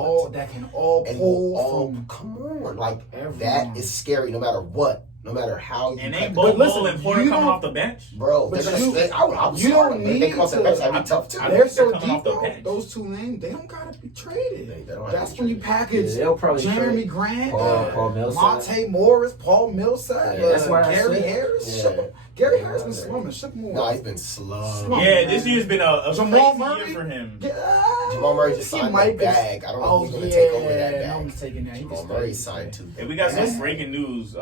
all And pull all, from come on, like everyone. that is scary no matter what, no matter how you And cut ain't the- Bobo listen, and Porter you coming don't- off the bench? Bro, But they're gonna. you- I'm you sorry, don't but they need come off the to- bench. That'd be tough too. I They're think so they're coming deep off the though. bench. Those two names, they don't gotta be traded. They don't have That's to when you trade. package Yeah, they'll probably Jeremy trade Grant, Paul Millsap. Monte Morris, Paul Millsap, Yeah, that's why I Gary said- Harris. Yeah. Ship him. Gary Yeah. Harris been slumming. Ship him No, away. he's been slow. Slow. Yeah, man. this year's been a Jamal crazy Murray? year for him. Jamal Murray just signed a bag. I don't know who's gonna take over that bag. No one's taking that. He Jamal just Murray stayed. signed too. And we got some breaking news.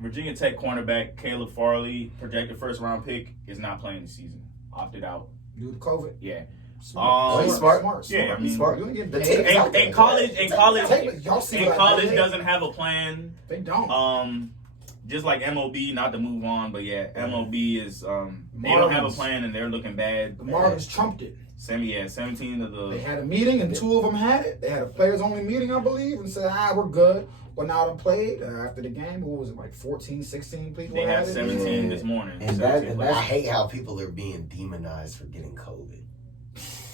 Virginia Tech cornerback Caleb Farley, projected first-round pick, is not playing the season. Opted out. Due to COVID. Yeah. He's smart. Yeah, I mean, He's smart. You ain't getting The paid. tape- And college Y'all see and what college they- doesn't have a plan. They don't. Just like MLB, not to move on, but yeah, MLB is they don't have a Marlins. plan and they're looking bad. The Marlins trumped it. 17 of They the had a meeting and two of them had it. They had a players only meeting, I believe, and said, we're good. Went out and played after the game. What was it, like 14, 16 people they had have it? 17 Yeah. this morning. And 17 that's- I hate how people are being demonized for getting COVID.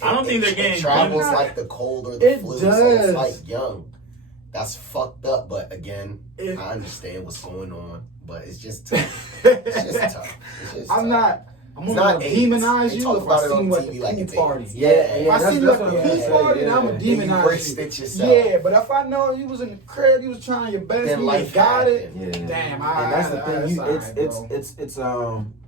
I don't think they're getting It travels COVID. like the cold or the It flu, does. so it's like young. That's fucked up. But again, It- I understand what's going on, but it's just tough. It's just tough. It's just I'm tough. not. I'm It's gonna not AIDS. demonize They you talk if about I it see on you at TV the like pool it's party. AIDS. Yeah, If I that's- see you that's at the what I'm pool saying, party, then I'm yeah. gonna Then you demonize break you. stitch yourself. Yeah, but if I know you was in the crib, you was trying your best, Then you life got it. happened. Yeah. Damn, And that's the thing. it's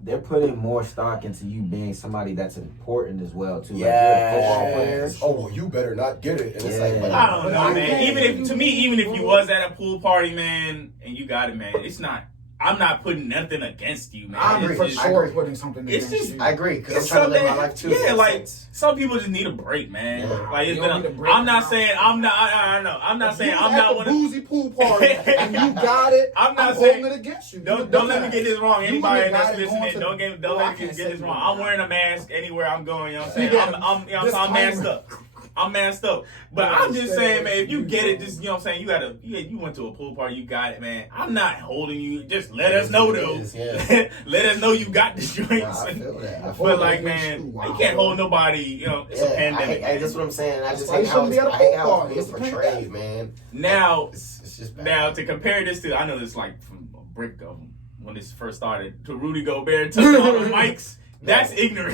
They're putting more stock into you being somebody that's important as well too. Like, you're a football player. Yes. Oh, well, you better not get it. And it's like, Yeah. but I don't But know, I man. can't Even if do to me, you, even if bro. you was at a pool party, man, and you got it, man, it's not. I'm not putting nothing against you, man. I'm agree. for It's just- sure agree. putting something It's against just- you. I agree, because I'm It's trying to live my something- life too. Yeah, It like makes some people just need a break, man. Yeah. Like You it's don't been. need a break, I'm not bro. saying I'm not. I know. I'm not saying You I'm at not the one of. boozy pool party and you got it. I'm not holding saying- it against you. Don't let me get this wrong. You Anybody the guy that's that going listening, to- don't let Oh, I me can't get say this you wrong. wrong. I'm wearing a mask anywhere I'm going. You know what I'm saying? Yeah. I'm you know what I'm masked Disclaimer. up. I'm masked up. But Yeah, I'm just stay saying, away man, if from you you, get it, bro. just, you know what I'm saying, you went to a pool party, you got it, man. I'm not holding you. Just let us know, though. Yeah. Let us know you got the joints. Nah, I feel that. I feel But, that. like, man, you can't hold nobody, you know, it's a Yeah, pandemic. that's what I'm saying. I just why you hate how shouldn't be at a I hate pool how party. it's It's a being pandemic. portrayed, man. Now, It's just bad. Now, to compare this to, I know this like from a brick of when this first started, to Rudy Gobert touching all the mics. That's ignorant.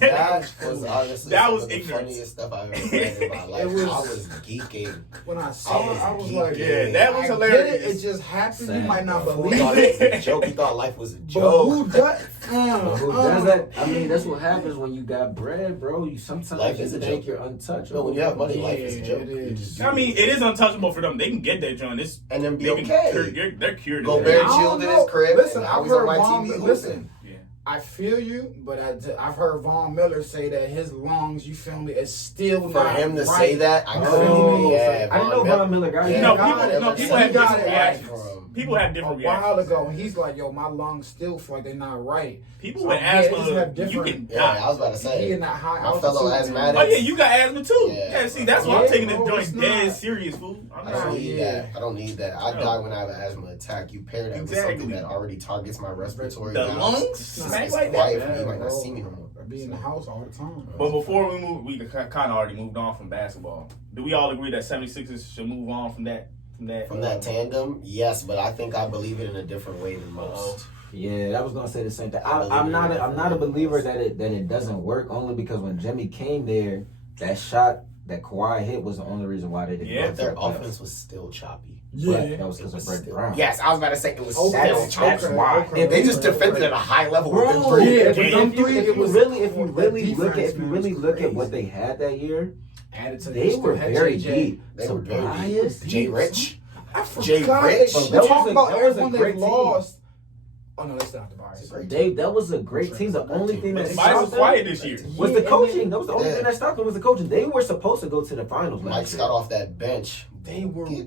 That was honestly That some was of the ignorance. funniest stuff I've ever read in my life. It was- I was geeking. When I saw it, I was like, Yeah, that was I hilarious. Get it. It just happened. Same. You might not Fool believe thought it was it. a joke. He thought life was a But joke. who does? But who does that? I mean, that's what happens when you got bread, bro. You sometimes Life you is a think joke. you're untouchable. No, when you have money, Yeah, life is a joke. it You is. just I do mean, it. it is untouchable for them. They can get that joint. It's And then be they can okay. they're cured. of Gobert that. I don't chilled in know. his crib. Listen, and I've now he's on heard my Von. TV Listen, hooping. Yeah. I feel you, but I've heard Von Miller say that his lungs, you feel me, is still For not him to right. say that, I Oh, yeah, I didn't know Von Miller got it. No, people he have got different it reactions. People have a different while reactions. ago, and he's like, "Yo, my lungs still feel like they're not right." People So, with yeah, they just asthma, have you different- can Yeah, die. I was about to say. He in that high My fellow altitude, asthmatic. Oh yeah, you got asthma too. Yeah. Yeah, see, that's why I'm Yeah, taking the bro, joint it's dead not- serious, fool. I'm I not. don't need Yeah. that. I don't need that. I No. die when I have an asthma attack. You pair that with Exactly. something that already targets my respiratory The valves. lungs It's smack it's like quiet that. for me. You might not bro. see me no more. I be in the house all the time. But before we move, we kind of already moved on from basketball. Do we all agree that 76ers should move on from that? From that tandem, yes, but I think I believe it in a different way than most. Yeah, I was gonna say the same thing. I believe I'm in not. it. I'm not a believer that it doesn't work. Only because when Jimmy came there, that shot that Kawhi hit was the only reason why they didn't. Yeah, go But to their the playoffs. offense was still choppy. But that was because of Brett Still- Brown. Yes, I was about to say it was Okay, still that's choppy. why. okay, They just okay, defended okay. at a high level Bro, with them three. yeah, if but you- them if you three, it was- really that look defense, at man, look at what crazy. they had that year, Added to they this, were had very JJ. deep. They were very deep. Tobias, Jay Rich. I Jay forgot Rich. that That shit. Talk was a- about that was a everyone great they team. lost. Oh no, that's not Tobias. That was a great team. The only thing that Tobias stopped was them quiet this year. was Yeah, the coaching. That was the only Yeah. thing that stopped them was the coaching. They were supposed to go to the finals Mike last Scott year. off that bench. They were way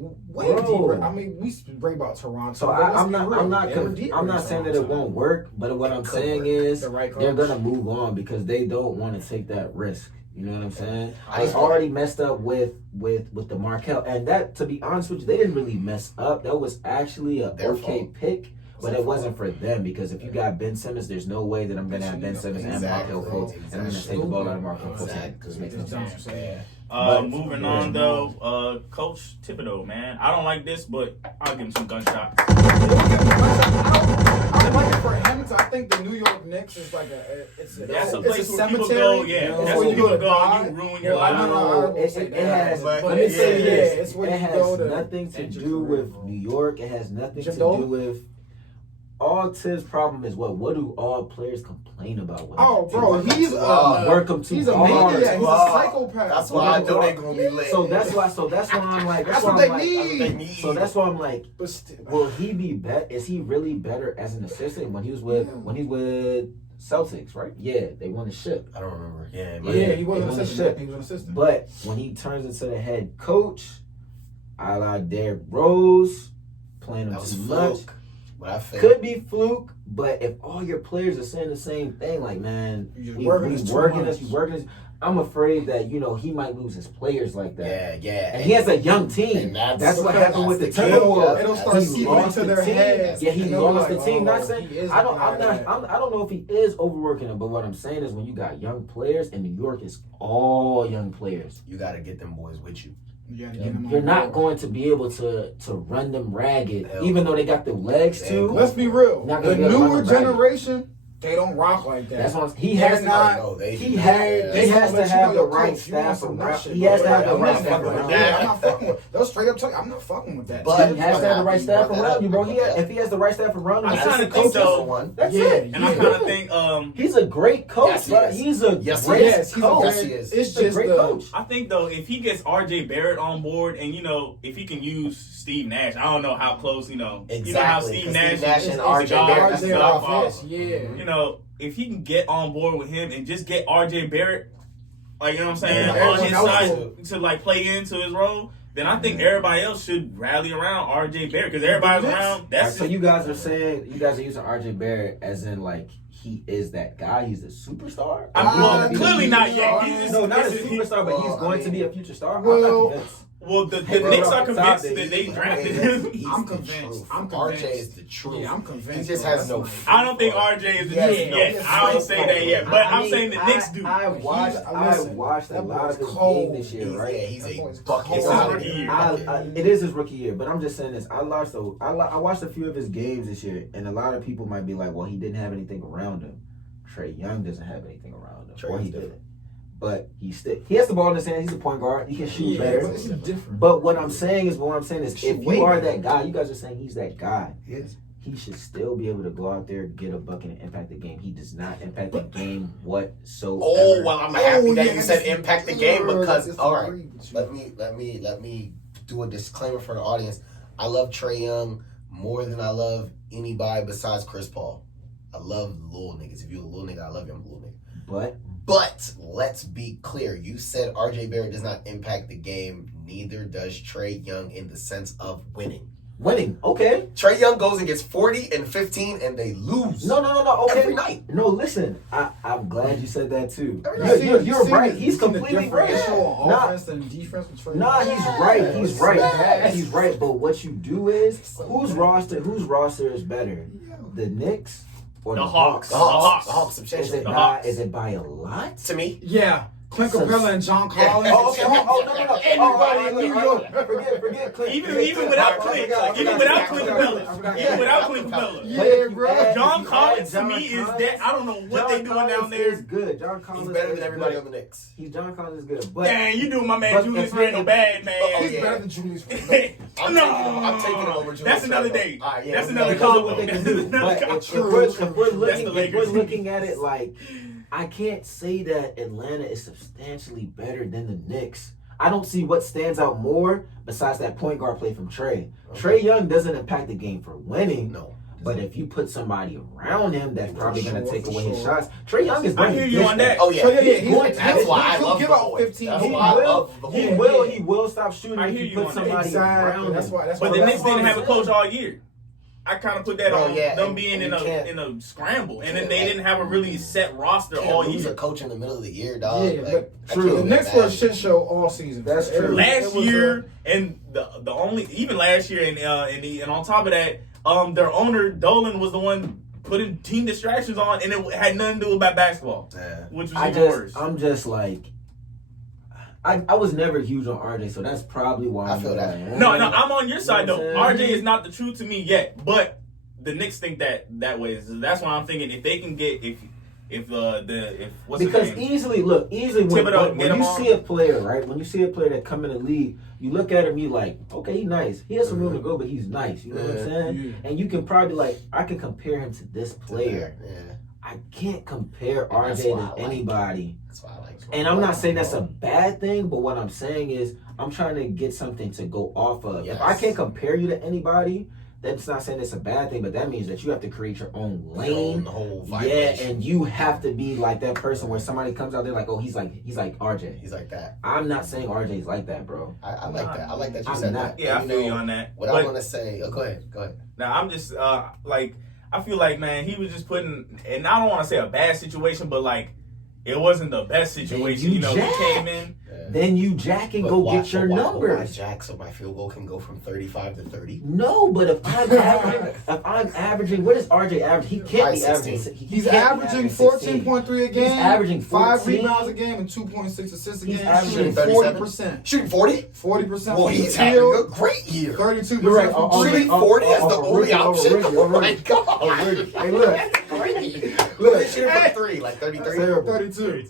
Bro. deeper. I mean, we bring about Toronto. So but let's I'm be not real. I'm not They were deeper I'm than not saying that it Toronto. won't work, but what I'm could saying work. is The right they're coach. gonna move on because they don't want to take that risk. You know what I'm saying? I They just- already messed up with the Markel, and that, to be honest with you, they didn't really mess up. That was actually a Their okay fault. pick, but their it wasn't fault. for them because if you got Ben Simmons, there's no way that I'm gonna have Ben Simmons and Exactly. Markel Fultz, and I'm gonna take the ball out of Markel Fultz. Exactly. Because it makes no That's what I'm sense. saying. But- Moving on though, Coach Thibodeau, man, I don't like this, but I'll give him some gunshots. I like it for him. I think the New York Knicks is like That's a it's place where people cemetery. go. Yeah, Before that's where you people to go die. and you ruin your Well, I life. know, I won't It, say it that. has. But Let me say yeah, this. it's where It you go has to nothing to end your do career, with bro. New York. It has nothing to Jimbo? do with. All Tibbs' problem is what do all players complain about? When Oh, they bro, work he's work them too he's a hard. maniac. He's a Wow. psychopath. That's why I know they're gonna be lit. So that's why I'm like. That's why what I'm they like, That's what they need. need. So that's why I'm like. But still, Will he be better? Is he really better as an assistant when he was with Celtics? Right? Yeah, they won the ship. I don't remember. Yeah, yeah, he was They an won the assistant. ship. He was an assistant. But when he turns into the head coach, a la Derrick Rose, playing him that was too much. fluke. But I think Could be fluke, but if all your players are saying the same thing, like, man, You're we working working us this, too much. I'm afraid that, he might lose his players like that. yeah. And he has a young team. And that's what happened with the that's the key. Timberwolves. It'll start He seeping lost into the their team. heads. Yeah, he And they'll be lost the like, team. oh, Not saying he is I don't. looking I'm at not. that. I don't know if he is overworking them. But what I'm saying is, when you got young players, and New York is all young players, You got to get them boys with you. Yeah, get him you're on not board. going to be able to run them ragged, Hell even though they got the legs They to. ain't Let's be real. Not The gonna be able to newer run the racket. generation, they don't rock like that. That's what he They're has. not- No, they He do. has They to gonna let you have know, the yo, right coach, you want staff some around. nut shit, He has to bro. have the I'm right not staff fucking with around. that. I'm not fucking with. They'll straight up tell you, I'm not fucking with that. But- He has to have the right staff around you, bro. Yeah. If he has the right staff around him, I assistant kinda think coaches, so. One. that's Yeah, it. And I yeah. kind of think, He's a great coach, Yes, he bro. is. He's a Yes, he great is. Yes, he's coach. Yes, he is. It's He's a just great the coach. I think though, if he gets RJ Barrett on board, and if he can use Steve Nash, I don't know how close, you know how Exactly, Steve 'cause Nash, Steve Nash is and the RJ guy, Barrett, that's RJ the off father. this, yeah. If he can get on board with him and just get RJ Barrett, like, you know what I'm saying, Yeah, on his everyone side else to like play into his role, then I think everybody else should rally around RJ Barrett because everybody's around. Alright, That's so you guys are saying you guys are using RJ Barrett as in like he is that guy. He's a superstar. well, clearly not yet. He's just, No, not a this is- superstar, but he's Well, going I to mean- be a future star. Well, I'm not convinced. Well, the Bro, Knicks are top convinced it. that they drafted He's him. the I'm convinced. truth. I'm RJ convinced. is the truth. Yeah, I'm convinced. He just bro. has That's no. my- I don't think RJ is the Yes, truth no, yet. yes, I don't say that yet, but I'm mean, saying the Knicks do. I watched Listen, a that lot boy's of his cold. game this year, right? He's That a boy's bucket. cold. It's his rookie year. It is his rookie year, but I'm just saying this. I watched a few of his games this year, and a lot of people might be like, "Well, he didn't have anything around him." Trae Young doesn't have anything around him, Trae or he is different. didn't. But he has the ball in his hand. He's a point guard. He can shoot Yeah, better. but it's different. But what I'm saying is, Shoot if way you are better. that guy, you guys are saying he's that guy. Yes. He should still be able to go out there, get a bucket, and impact the game. He does not impact the game whatsoever. Oh well, I'm happy that yeah, you said I impact the disagree. game because I all right. disagree with you. Let me do a disclaimer for the audience. I love Trae Young more than I love anybody besides Chris Paul. I love little niggas. If you're a little nigga, I love you. I'm a little nigga. But let's be clear. You said RJ Barrett does not impact the game. Neither does Trae Young in the sense of winning. Okay. Trae Young goes and gets 40 and 15 and they lose. No. Okay. Every night. No, listen. I'm glad you said that too. You're right. He's completely right. Offense and defense with Trae Young. He's right. He's right. But what you do is whose roster is better? The Knicks or the Hawks? The Hawks. Is it by a lot? To me? Yeah. Clint Capella and John Collins. No. Forget Clint. Even without Clint Capella. Yeah, bro. John Collins to me is that I don't know what they doing down there. Is good. John Collins He's better than everybody on the Knicks. John Collins is good. But Dang, you doing my man Julius Randle bad, man. He's better than Julius Randle. I'm taking him over Julius That's another Randle. day. Right, yeah, That's another because of combo. what they can do. But if we're looking at it like, I can't say that Atlanta is substantially better than the Knicks. I don't see what stands out more besides that point guard play from Trae. Trae Young doesn't impact the game for winning. No. But if you put somebody around him that's probably going to take away his shots, Trae Young is I hear you on that. Oh, yeah. That's why I love give out 15. He will stop shooting if you put somebody around him. But the Knicks didn't have a coach all year. I kind of put that on them being in a scramble, and then they didn't have a really set roster all year. Lose a coach in the middle of the year, dog. Yeah, but true. The Knicks were a shit show all season. That's true. Last year, and the only even last year, and on top of that, their owner Dolan was the one putting team distractions on, and it had nothing to do about basketball, which was even worse. I'm just like. I was never huge on RJ, so that's probably why I feel that. No, I'm on your side though. RJ is not the truth to me yet, but the Knicks think that way. That's why I'm thinking if they can get what's because his name? easily when you see a player, right? When you see a player that come in the league, you look at him, you like, okay, he's nice. He has some room to go, but he's nice. You know what I'm saying? Yeah. And you can probably like, I can compare him to this player. Yeah. I can't compare RJ to anybody. That's why I like him. And I'm not saying that's a bad thing, but what I'm saying is I'm trying to get something to go off of. Yes. If I can't compare you to anybody, that's not saying it's a bad thing, but that means that you have to create your own lane. The whole vibration. Yeah, and you have to be like that person where somebody comes out there like, oh, he's like RJ. He's like that. I'm not saying RJ's like that, bro. I like that. I like that you said that. Yeah, I feel you on that. What I want to say, go ahead. Now, I'm just I feel like, man, he was just putting, and I don't want to say a bad situation, but like, it wasn't the best situation. He came in. Then you jack and go get your numbers. I jack so my field goal can go from 35 to 30. No, but if I'm averaging, what is RJ average? He can't be averaging. He's averaging 14.3 a game. He's averaging 5 rebounds a game and 2.6 assists a game. He's averaging 40%. Shooting 40? 40%. Well, he's having a great year. 32%. You're right. Shooting 40 is the only option. Oh my god. Hey, look. They shooting from 3, like 33. 32. 32 is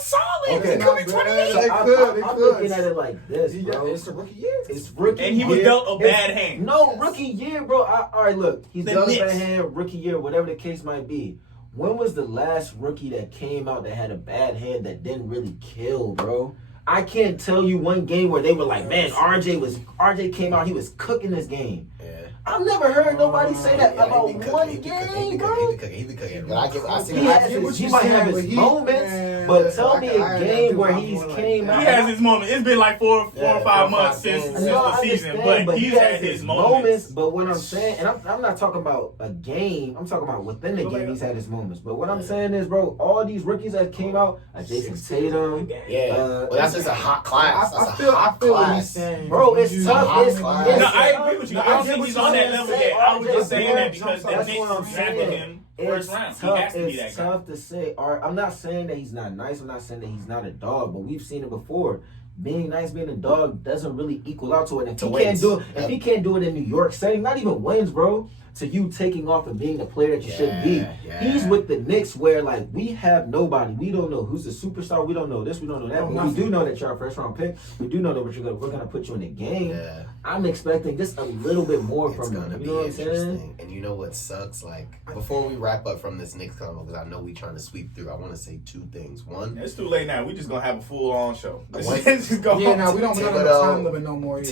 solid. Okay. It could be 28. I'm looking at it like this, bro. It's a rookie year. It's rookie year. And he was dealt a bad hand. No, rookie year, bro. All right, look. He's dealt a Knicks. bad hand, rookie year, whatever the case might be. When was the last rookie that came out that had a bad hand that didn't really kill, bro? I can't tell you one game where they were like, man, RJ came out, he was cooking this game. Yeah. I've never heard nobody say that about one game, bro. He be cooking. But I see He might have his moments, but tell me a game where he's came out. He has his moments. It's been like four or 5 months since the season, but he's had his moments. But what I'm saying, and I'm not talking about a game, I'm talking about within the game he's had his moments. But what I'm saying is, bro, all these rookies that came out, Jason Tatum. Well, that's just a hot class. I feel what he's saying. Bro, it's tough. No, I agree with you. I don't think he's on that level yet. I was just saying that because the Knicks drafted him first round. He has to be that guy. It's tough to say. I'm not saying that he's not nice. I'm not saying that he's not a dog, but we've seen it before. Being nice, being a dog doesn't really equal out to it. If he can't do it in New York setting, not even wins, bro. To you taking off and being the player that you should be. Yeah. He's with the Knicks where, like, we have nobody. We don't know who's the superstar. We don't know this. We don't know that. But we do know that you're our first round pick. We do know that we're going to put you in the game. Yeah. I'm expecting just a little bit more from him. You know what I'm saying? And you know what sucks? Like, before we wrap up from this Knicks combo, because I know we're trying to sweep through, I want to say 2 things. One, it's too late now. We just going to have a full-on show. We don't have a time limit no more.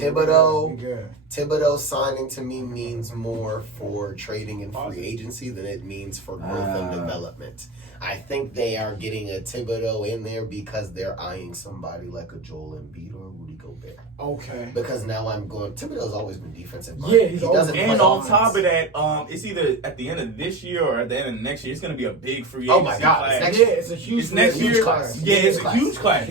Thibodeau signing to me means more for trading and free agency than it means for growth and development. I think they are getting a Thibodeau in there because they're eyeing somebody like a Joel Embiid or Rudy Gobert. Okay. Because now I'm going. Thibodeau's always been defensive. Yeah, he's always. And on top of that, it's either at the end of this year or at the end of next year. It's going to be a big free agency. Oh my God! class. Next Yeah, it's a huge. It's next year. class. Yeah, it's a huge class.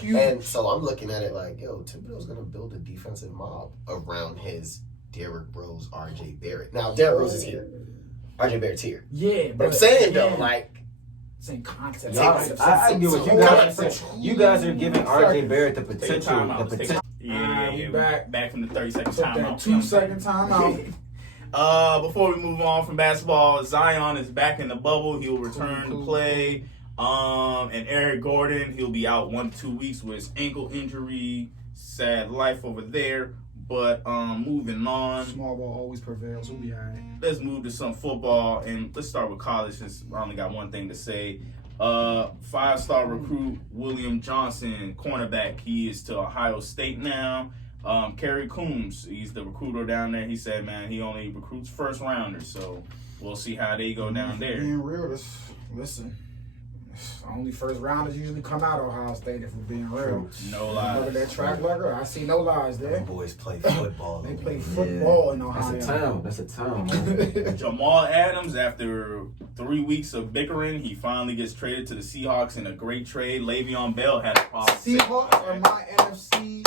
Huge. And so I'm looking at it like, yo, Thibodeau's going to build a defensive mob around his Derrick Rose, RJ Barrett. Now Derrick Rose is here. RJ Barrett's here. Yeah, But I'm saying though, yeah. like. Same concept. I get what you guys are saying. You guys are giving RJ Barrett the Take a potential. timeout. The potential. We Back from the 30-second Took that timeout. 2-second timeout. Before we move on from basketball, Zion is back in the bubble. He'll return to play. And Eric Gordon, he'll be out 1 to 2 weeks with his ankle injury. Sad life over there. But moving on. Small ball always prevails. We'll be all right. Let's move to some football, and let's start with college since I only got one thing to say. 5-star recruit William Johnson, cornerback. He is to Ohio State now. Kerry Coombs, he's the recruiter down there. He said, man, he only recruits first rounders, so we'll see how they go down there. Being real, listen. Only first rounders usually come out of Ohio State if we're being real. No Look lies. at their track record. I see no lies there. Them boys play football. They play football in Ohio. That's a town, man. Jamal Adams, after 3 weeks of bickering, he finally gets traded to the Seahawks in a great trade. Le'Veon Bell had a problem. Seahawks are my NFC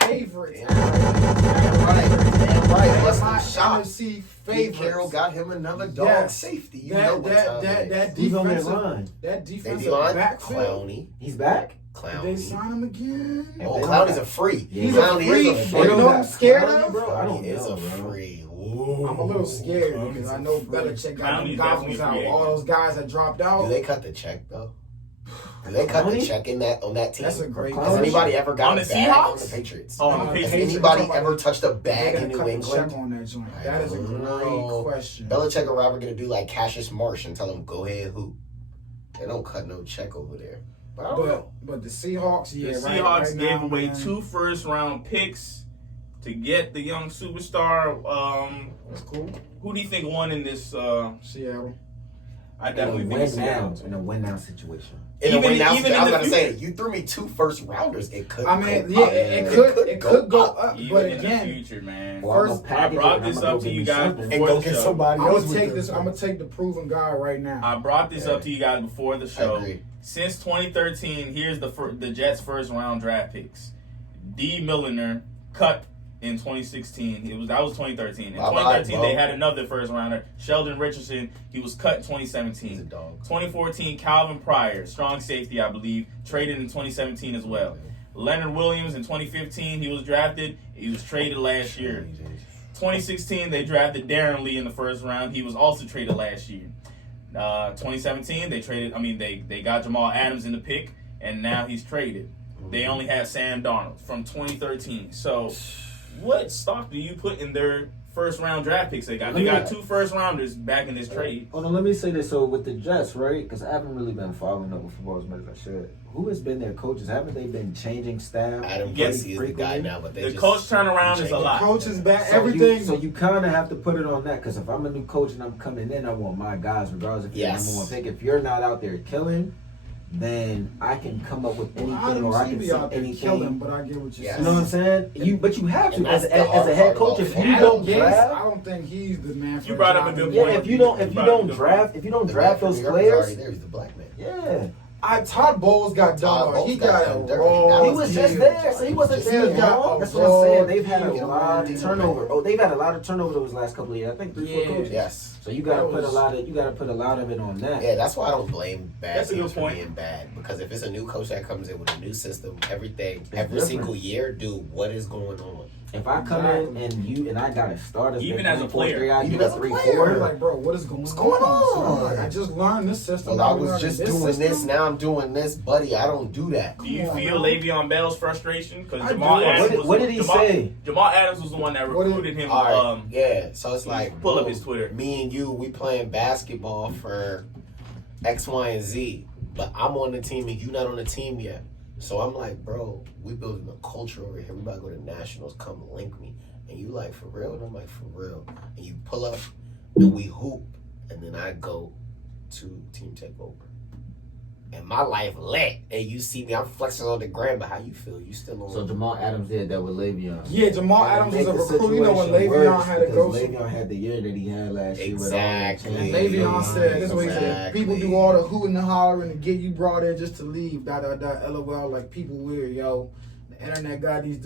favorites. Damn right. That's Let's my shot. NFC Pete favorites. Carroll got him another dog Yes. safety. You know what time it is. Who's on their defensive, line? that They defensive D-line, backfield. Clowney. He's back? Did they sign him again? Oh, Clowney's a free. He's a Clowney free. is a You know free. what I'm scared Clowney, of? bro? I don't Clowney is know, a bro. free. I'm a little scared because I know Belichick got them Clowney's goggles definitely out. All those guys that dropped out. Do they cut the check though? Do they cut the Clowney? check on that team? That's a great Has question. anybody ever got On a the bag on Seahawks? the Patriots? Oh, on the Uh, Patriots. Has anybody ever touched a bag They in gotta New cut the England? check on that joint. I That is a don't great know. question. Belichick or Robert gonna do like Cassius Marsh and tell him go ahead hoop. They don't cut no check over there. But I don't know. But the Seahawks, The yeah, Seahawks right gave now, away man, 2 first-round picks to get the young superstar. That's cool. Who do you think won in this? Seattle. I definitely think it's Seattle. In a win-now situation. In a Even- way now, even I in was the about to say, you threw me 2 first rounders. It could. I mean, go yeah, up. it could go up, Even but in again, the future, man. Or I'm First, gonna I package it brought and this I'm gonna up to go you get me guys something. before the show. I'm gonna take the proven guy right now. I brought this up to you guys before the I show. agree. Since 2013, here's the Jets' first-round draft picks. D. Milliner cut in 2016. That was 2013. In Bye-bye, 2013, bro. they had another first-rounder, Sheldon Richardson. He was cut in He's a 2017. dog. 2014, Calvin Pryor, strong safety, I believe, traded in 2017 as well. Leonard Williams in 2015, he was drafted. He was traded last year. 2016, they drafted Darren Lee in the first round. He was also traded last year. 2017, they got Jamal Adams in the pick, and now he's traded. They only have Sam Darnold from 2013. So, what stock do you put in their first round draft picks they got? They got 2 first rounders back in this trade. Hold on, let me say this. So with the Jets, right? Because I haven't really been following up with football as much as I should. Who has been their coaches? Haven't they been changing staff? Adam Yes, Casey is the guy now, but they The just coach turnaround is a changed. lot. Coach is back. So Everything. So you kind of have to put it on that because if I'm a new coach and I'm coming in, I want my guys, regardless if you're Yes. number 1 pick. If you're not out there killing, then I can come up with anything I or I don't see can be see out there anything. killing, but I get what you're Yes. You know what I'm saying? But you have And to as that's the a hard head part coach. If about you it. don't Gates, draft, I don't think he's the man for You the brought up job. a good yeah. point. If you don't You brought up a good draft The those man from players, New York is already there. He's the black man. yeah. Todd Bowles got Todd done. Bowles He got got done a dirty. raw. He was just deal. there, so he wasn't Just there he got long. a That's what I'm saying. They've had a raw lot of deal. turnover. Oh, they've had a lot of turnover those last couple of years. I think 3-4 Yeah. coaches. Yes. So you gotta That put a was- lot of it on that. Yeah, that's why I don't blame bad That's a good teams for point. being bad. Because if it's a new coach that comes in with a new system, everything, It's every different. single year, dude, what is going on? If I come in and I got to start as Even as a player. I Even give as a a 3-4. player. Like, bro, what is going What's on? going So I'm on? like, I just learned this system. Well, I now we was learning just this doing system. this, now I'm doing this, buddy. I don't do that. Do you Come on, feel man. Le'Veon Bell's frustration? Because I Jamal do. Adams What did he say? Jamal Adams was the one that What did- recruited him. All right, yeah. So it's like, pull up boom, his Twitter. Me and you, we playing basketball for X, Y, and Z, but I'm on the team and you not on the team yet. So I'm like, bro, we building a culture over here. We about to go to nationals. Come link me. And you like, for real? And I'm like, for real. And you pull up, and we hoop, and then I go to Team Takeover. And my life lit. And you see me, I'm flexing on the gram, but how you feel? You still on? So Jamal Adams did that with Le'Veon. Yeah, Jamal Adams was a recruit. You know when Le'Veon had to go. Le'Veon had the year that he had last year. Exactly. And Le'Veon said, this is what he said, people do all the hooting and hollering to get you brought in just to leave, LOL, like people weird, yo. The internet got these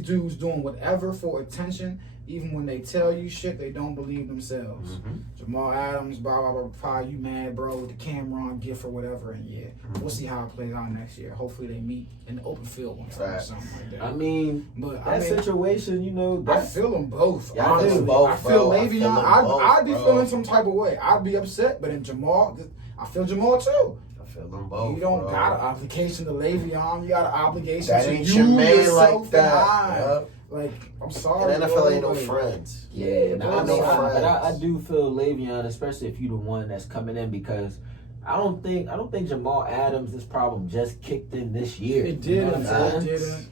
dudes doing whatever for attention. Even when they tell you shit, they don't believe themselves. Mm-hmm. Jamal Adams, blah, blah, blah, probably you mad, bro, with the Cameron gift or whatever. And yeah, we'll see how it plays out next year. Hopefully they meet in the open field one time or something like that. I mean, that situation, you know. I feel them both. Yeah, honestly. both, I feel bro. Le'Veon. I'd be feeling some type of way. I'd be upset, but in Jamal, I feel Jamal too. Feel them both. You don't bro. got an obligation to Le'Veon. You got an obligation That to ain't you your man yourself like that. and I. Yep. Like, I'm sorry. And NFL ain't no like, friends. Yeah, no friends. but I do feel Le'Veon, especially if you the one that's coming in, because I don't think Jamal Adams' this problem just kicked in this year. It You know didn't. what I'm It saying? didn't.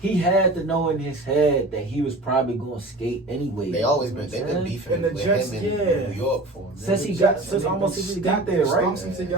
He had to know in his head that he was probably going to skate anyway. They've been beefing And the with Jets, him in New York for him. Since he got there, right?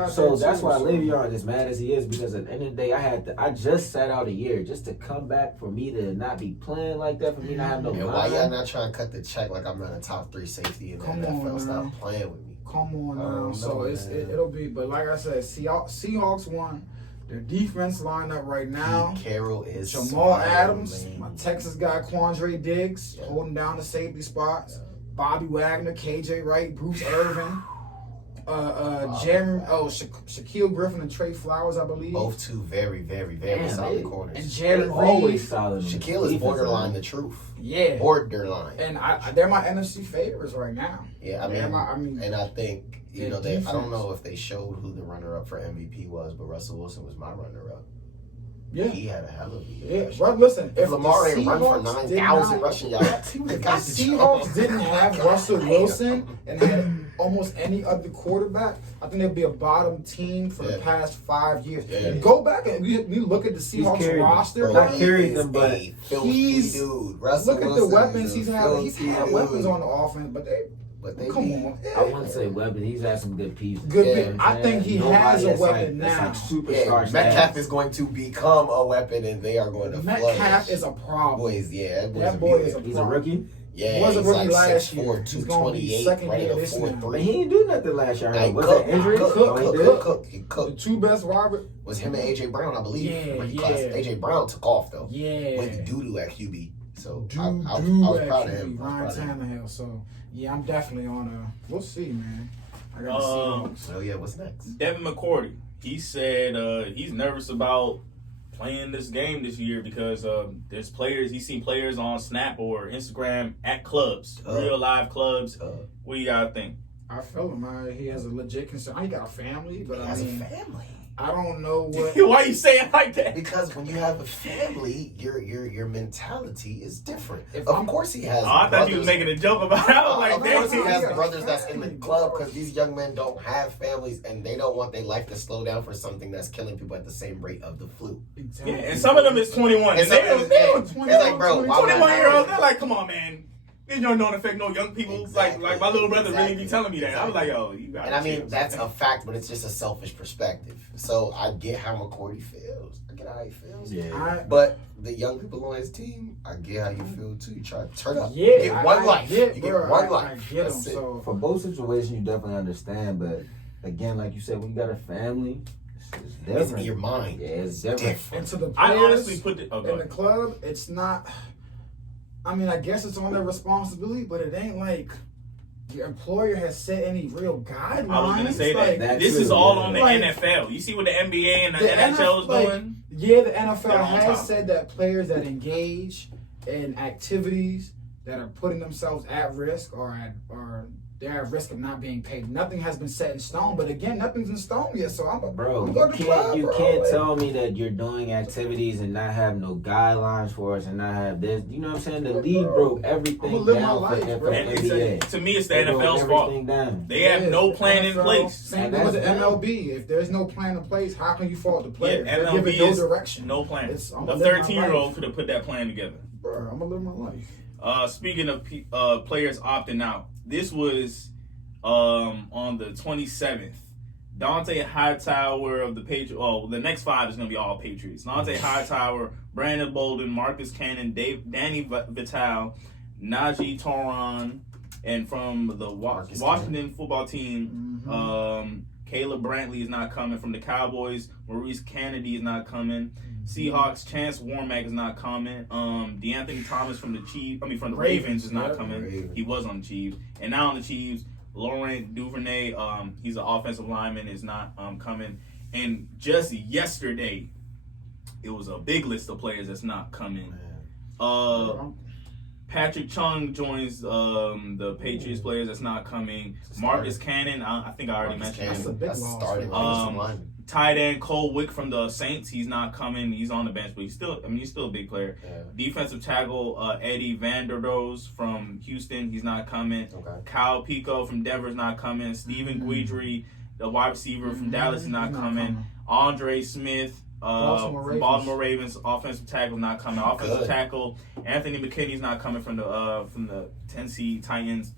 So that's why Le'Veon is mad as he is, because at the end of the day, I just sat out a year just to come back, for me to not be playing like that, for me to have no And line. why y'all not trying to cut the check like I'm not a top 3 safety in the NFL? Stop playing with me. Come on now. know, So it'll be, but like I said, Seahawks won. Their defense lineup right now. Pete Carroll is Jamal smiling, Adams, man. my Texas guy Quandre Diggs, holding down the safety spots. Bobby Wagner, KJ Wright, Bruce Irvin, Shaquille Griffin and Trey Flowers, I believe. Both two very, very, very solid corners. And Jared always Reed. solid. Shaquille is borderline the truth. Yeah. Borderline. And they're my NFC favorites right now. Yeah, I mean, and I think, you know, I don't know if they showed who the runner-up for MVP was, but Russell Wilson was my runner-up. Yeah. He had a hell of a year. Yeah, but listen, if Lamar ain't run for 9,000 rushing yards, if the Seahawks didn't have Russell Wilson and had almost any other quarterback, I think they'd be a bottom team for the past 5 years. Yeah. And go back and you look at the Seahawks roster. Not carried them, but he's dude. Russell look at Wilson the weapons he's had. He's had dude. weapons on the offense, but they come on. I wouldn't say weapon. He's had some good pieces. I think he has a weapon now. Superstar. Metcalf is going to become a weapon, and they are going to Metcalf is a problem. That boy is a He's a rookie. Yeah, he was a rookie like last year. 6'4", He's gonna be 228, second running year a this now. 4.3. But he didn't do nothing last year. Like, Was that injury? He The cooked. two best wide Was him and AJ Brown, I believe. Yeah. AJ Brown took off though. Yeah. Went doo-doo at QB. So I Doo-doo was proud of at him. QB, Ryan Tannehill. So yeah, I'm definitely on we'll see, man. I got to see. So yeah, what's next? Devin McCourty. He said he's nervous about playing this game this year because there's players. He's seen players on Snap or Instagram at clubs, real live clubs. What do you gotta think? I feel him. He has a legit concern. He got a family, but He has a family. I don't know what. Why you say it like that? Because when you have a family, your mentality is different. Of course he has. I thought you was making a joke about it. I was like, of course he damn. has brothers that's in the club because these young men don't have families and they don't want their life to slow down for something that's killing people at the same rate of the flu. Yeah, and some of them is 21. And some of them is 21, it's like, bro, 21-year-olds, they're like, come on, man. It don't affect no young people. Exactly. Like my little brother really be telling me that. I was like, yo, you got. And I mean, that's a fact, but it's just a selfish perspective. So I get how McCourty feels. I get how he feels. Yeah. But the young people on his team, I get how you feel too. You try to turn up. Yeah, You get one life. You get one life. I get him. That's it. So For both situations, you definitely understand. But again, like you said, when you got a family, it's different. It's your mind. Yeah, it's different. and to the I players honestly put it in the club, it's not. I mean, I guess it's on their responsibility, but it ain't like your employer has set any real guidelines. I was gonna say like, that. This is all on the NFL. You see what the NBA and the NHL is doing? Yeah, the NFL They're on has top. said that players that engage in activities that are putting themselves at risk or they're at risk of not being paid. Nothing has been set in stone, but again, nothing's in stone yet. So I'm going to club, you bro. can't tell me that you're doing activities and not have no guidelines for us and not have this. You know what I'm saying? The league broke everything live my down life, for bro. And NBA. to me, it's the They broke NFL's fault. everything down. They have no plan in NFL, place. Same And thing with the that's MLB. If there's no plan in place, how can you fault the players? Yeah, They're MLB giving no is direction. no plan. I'm A gonna live my 13-year-old life. could have put that plan together. Bro, sure. I'm gonna live my life. Speaking of players opting out, this was on the 27th. Dante Hightower of the Patriots. Oh, the next 5 is going to be all Patriots. Dante Hightower, Brandon Bolden, Marcus Cannon, Danny Vital, Najee Toran, and from the Washington football team, Caleb Brantley is not coming. From the Cowboys, Maurice Kennedy is not coming. Seahawks, Chance Warmack is not coming. DeAnthony Thomas from the Ravens is not coming. He was on the Chiefs. And now on the Chiefs, Laurent Duvernay, he's an offensive lineman, is not coming. And just yesterday, it was a big list of players that's not coming. Patrick Chung joins the Patriots players that's not coming. Marcus Cannon, I think I already mentioned him. That's a big loss. Tight end Cole Wick from the Saints, he's not coming. He's on the bench, but he's still a big player. Yeah. Defensive tackle Eddie Vanderdoes from Houston, he's not coming. Okay. Kyle Pico from Denver is not coming. Steven Guidry, the wide receiver from Dallas, is not coming. Andre Smith from Baltimore Ravens, offensive tackle, not coming. Offensive tackle Anthony McKinney's not coming from the Tennessee Titans.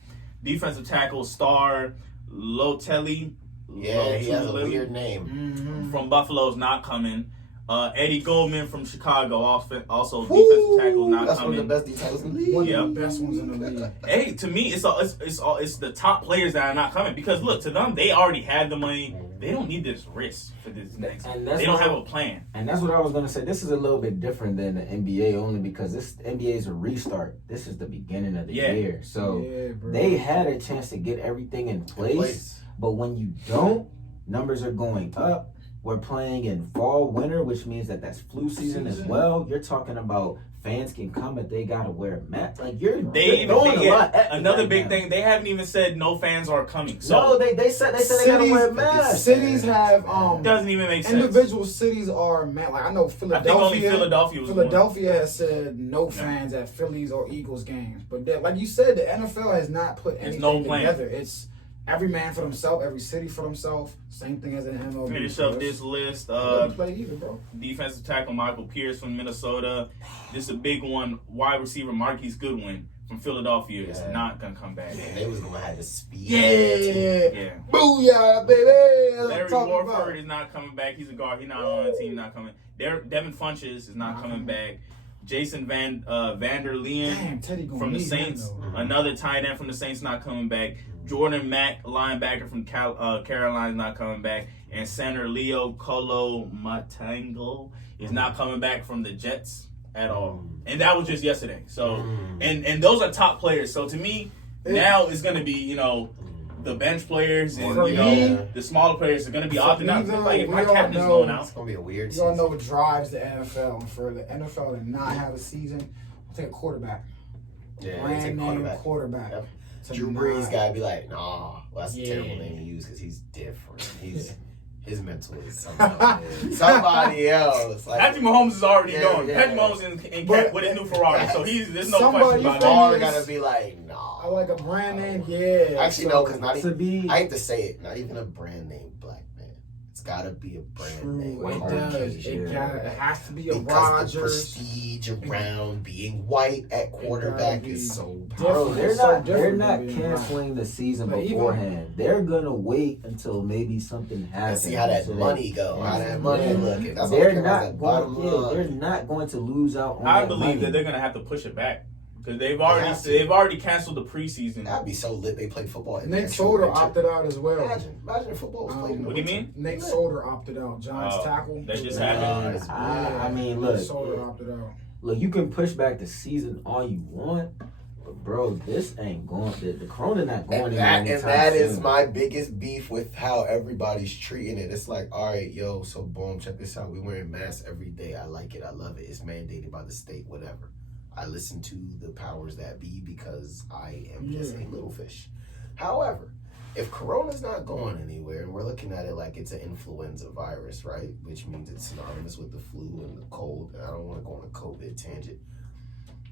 Defensive tackle Star Lotelli. Yeah, he has a weird name. From Buffalo's not coming. Eddie Goldman from Chicago, also defensive tackle, not that's coming. One of the best defensive tackles in the league. One of the best ones in the league. Hey, to me, it's the top players that are not coming because look, to them they already have the money. They don't need this risk for this next. They don't have a plan. And that's what I was gonna say. This is a little bit different than the NBA only because this NBA is a restart. This is the beginning of the year, so they had a chance to get everything in place. But when you don't, numbers are going up. We're playing in fall, winter, which means that's flu season as well. You're talking about fans can come, but they gotta wear a mask. Like you're doing a lot. Another big thing, they haven't even said no fans are coming. So no, they said they gotta wear masks. Cities have doesn't even make sense. Individual cities are like I know Philadelphia. I think only Philadelphia has said no fans at Phillies or Eagles games, but like you said, the NFL has not put anything together. It's every man for themselves, every city for themselves. Same thing as in MLB. Finish up this list. Play either, bro. Defensive tackle Michael Pierce from Minnesota. This is a big one. Wide receiver Marquise Goodwin from Philadelphia is not gonna come back. Yeah, they was gonna have the speed. Yeah. Booyah, baby. Larry Warford is not coming back. He's a guard. He's not on the team. Not coming. Devin Funchess is not coming back. Jason Vander Leyen from the Saints, another tight end from the Saints, not coming back. Jordan Mack, linebacker from Carolina, is not coming back. And center Leo Colo Matango is not coming back from the Jets at all. And that was just yesterday. So, and those are top players. So to me, now it's going to be, the bench players and, the smaller players are going to be opting out. Like, if my captain's going out. It's going to be a weird season. You all know what drives the NFL. And for the NFL to not have a season, I'll take a quarterback. Yeah, brand name quarterback. Yep. Drew Brees got to be like, nah. Well, that's a terrible name to use because he's different. His mental is somebody else. Like, Patrick Mahomes is already going. Patrick Mahomes in cap with his new Ferrari, so there's no question about that. Got to be like, nah. I like a brand name, Actually, no, because not even, I hate to say it, not even a brand name black man. It's got to be a brand name. It does. It has to be a Rodgers. The prestige around being white at quarterback is so bro, they're not canceling the season beforehand. They're gonna wait until maybe something happens. See how that money go. How that money looking. They're not going to lose out on I believe that they're gonna have to push it back. Because they've already canceled the preseason. That'd be so lit. They played football. Nate Solder opted out as well. Imagine if football was played. What do you mean? Nate Solder opted out. Giants tackle. That just happened. I mean, look. Nate Solder opted out. Look, you can push back the season all you want, but bro, this ain't going. The Corona not going anywhere anytime soon. And that is my biggest beef with how everybody's treating it. It's like, all right, yo, so boom, check this out. We wearing masks every day. I like it. I love it. It's mandated by the state. Whatever. I listen to the powers that be because I am just a little fish. However, if Corona's not going anywhere, and we're looking at it like it's an influenza virus, right? Which means it's synonymous with the flu and the cold, and I don't want to go on a COVID tangent.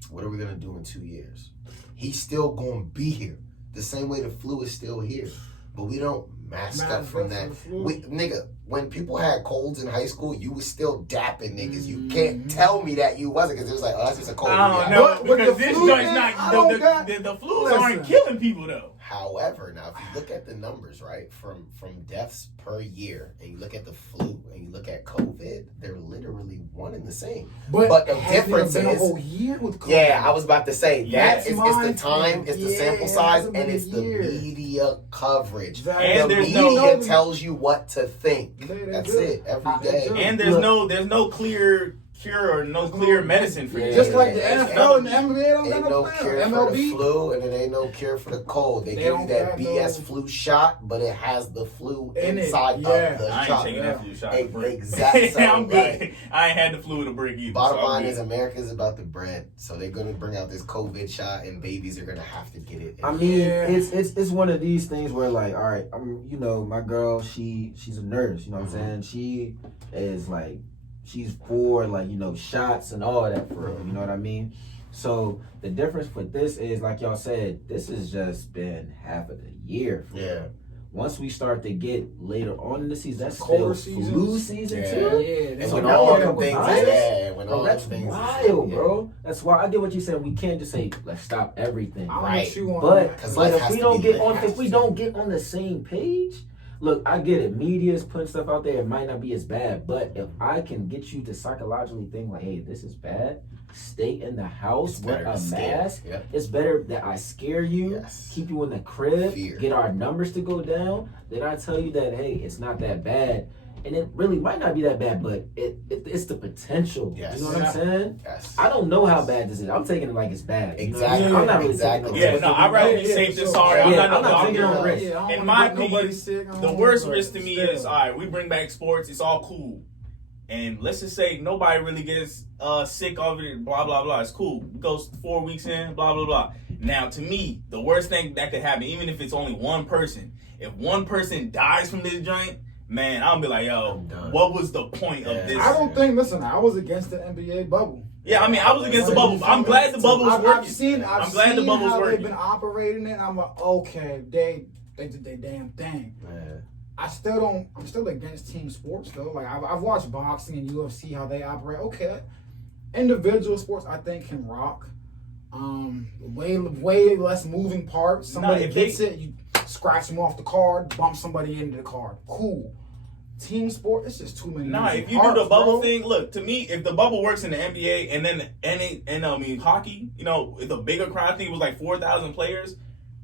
What are we going to do in 2 years? He's still going to be here. The same way the flu is still here. but we don't mask up from that. Nigga, when people had colds in high school, you was still dapping niggas. You can't tell me that you wasn't, because it was like, oh, that's just a cold. I don't know, because this joint's not, the flus aren't killing people, though. However, now if you look at the numbers, right, from deaths per year, and you look at the flu, and you look at COVID, they're literally one and the same. But the difference is, a whole year with COVID. yeah, I was about to say that it's the time, it's the Yeah, sample size, it and hasn't it's been the a year. media coverage. Exactly. And The there's media no- tells you what to think. That's it every day. And there's no clear cure or no clear medicine for it. Just like the Yeah. NFL and NBA don't got Ain't no no plan. cure for the MLB. flu, and it ain't no cure for the cold. They give you don't that got BS no- flu shot, but it has the flu In it, inside yeah. of the I ain't shot. taking that flu shot. Exactly. I'm good. I ain't had the flu to brick either. Bottom so line I'm is, good. America's about the bread, so they're gonna bring out this COVID shot, and babies are gonna have to get it. I mean, Yeah. it's one of these things where, like, all right, you know, my girl, she's a nurse, you know what I'm saying? She is like, she's for, like, you know, shots and all that for real, you know what I mean? So the difference with this is, like y'all said, this has just been half of the year. Yeah. Once we start to get later on in the season, that's Colder still flu season Yeah. too. Yeah, And that's when what all I'm them talking things about. is when Bro, all that's them things wild, is, bro. That's why I get what you said. We can't just say let's stop everything. I'm Right. with you on But that. 'Cause but life if has we to don't be get lit. on, Has if we to. don't get on the same page, look, I get it. Media's putting stuff out there. It might not be as bad, but if I can get you to psychologically think like, hey, this is bad, stay in the house, It's wear better a to scare. mask. Yep. It's better that I scare you, Yes. keep you in the crib, Fear. get our numbers to go down. Then I tell you that, hey, it's not that bad. And it really might not be that bad, but it's the potential. Yes. You know what I'm saying? Yes. I don't know how bad this is. I'm taking it like it's bad. You know what I'm saying? Exactly. I'm not really Exactly. taking it. Yeah, no, I'd rather be safe than sorry. I'm Yeah, not no I'm not taking doctor. no risk. I don't In wanna my get nobody opinion, sick. I don't The wanna worst do it. risk to me Still. is, all right, we bring back sports, it's all cool. And let's just say nobody really gets sick of it, blah, blah, blah. It's cool. It goes 4 weeks in, blah, blah, blah. Now, to me, the worst thing that could happen, even if it's only one person, if one person dies from this joint, man, I'll be like, yo, I'm done. what was the point of this? I don't think. Listen, I was against the NBA bubble. Yeah, I mean, I was against the bubble. I'm glad the bubble was working. I've I'm glad the seen bubble was how working. they've been operating it. I'm like, okay, they did their damn thing. Yeah. I'm still against team sports though. Like I've watched boxing and UFC how they operate. Okay, individual sports I think can rock. Way less moving parts. Somebody if they- gets it, you scratch them off the card, bump somebody into the card. Cool. Team sport, it's just too many. Nah, moving if you do parts, the bubble bro. thing, look, to me, if the bubble works in the NBA and then hockey, you know, if a bigger crowd, I think it was like 4,000 players.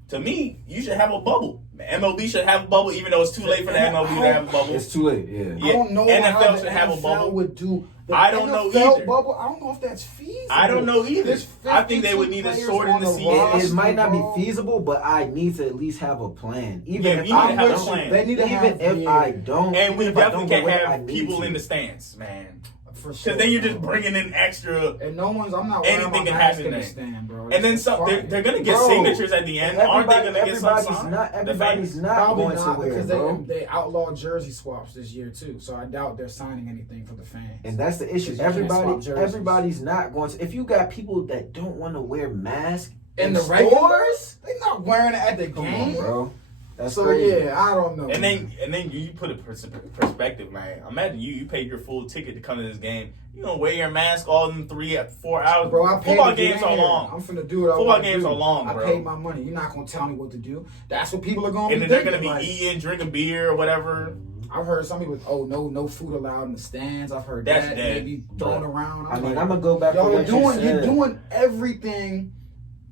To me, you should have a bubble. MLB should have a bubble, even though it's too late for the MLB to have a bubble. It's too late. Yeah. Yeah. I don't know NFL how the should have a NFL bubble. would do. The I don't know NFL either. Bubble, I don't know if that's feasible. I don't know either. There's I think they would need to 52 shorten players the on season. roster, It might not bro. be feasible, but I need to at least have a plan. Even Yeah, if you need I to have a don't, plan. They need to have, even if yeah, I don't, And we even if I definitely don't can't go where I have need people to. in the stands, man. for sure. Because then you're just bringing in extra. And no one's. I'm not wearing Anything my can mask happen in the there. stand, bro. And then It's some, fine. they're going to get Bro, signatures at the end. Aren't they going to get some Everybody's sign? not. The Everybody's fans? not Probably going not somewhere, because bro. they outlawed jersey swaps this year too. So I doubt they're signing anything for the fans. And that's the issue. You can't swap jerseys. Everybody's not going to. If you got people that don't want to wear masks in in the stores, regulars, they're not wearing it at the come game, on, bro. That's So crazy. yeah, I don't know. And then you put a perspective, man. Imagine you paid your full ticket to come to this game. You gonna wear your mask all in 3-4 hours. Bro, I paid Football to get games in are here. long. I'm finna do what I Football wanna games do. are long, bro. I paid my money. You're not gonna tell me what to do. That's what people are gonna And be then they're thinking. gonna be like, eating, drinking beer or whatever. I've heard some people, no food allowed in the stands. I've heard That's that dead. maybe thrown around. I mean, like, I'm gonna go back to y'all what you're you said. doing everything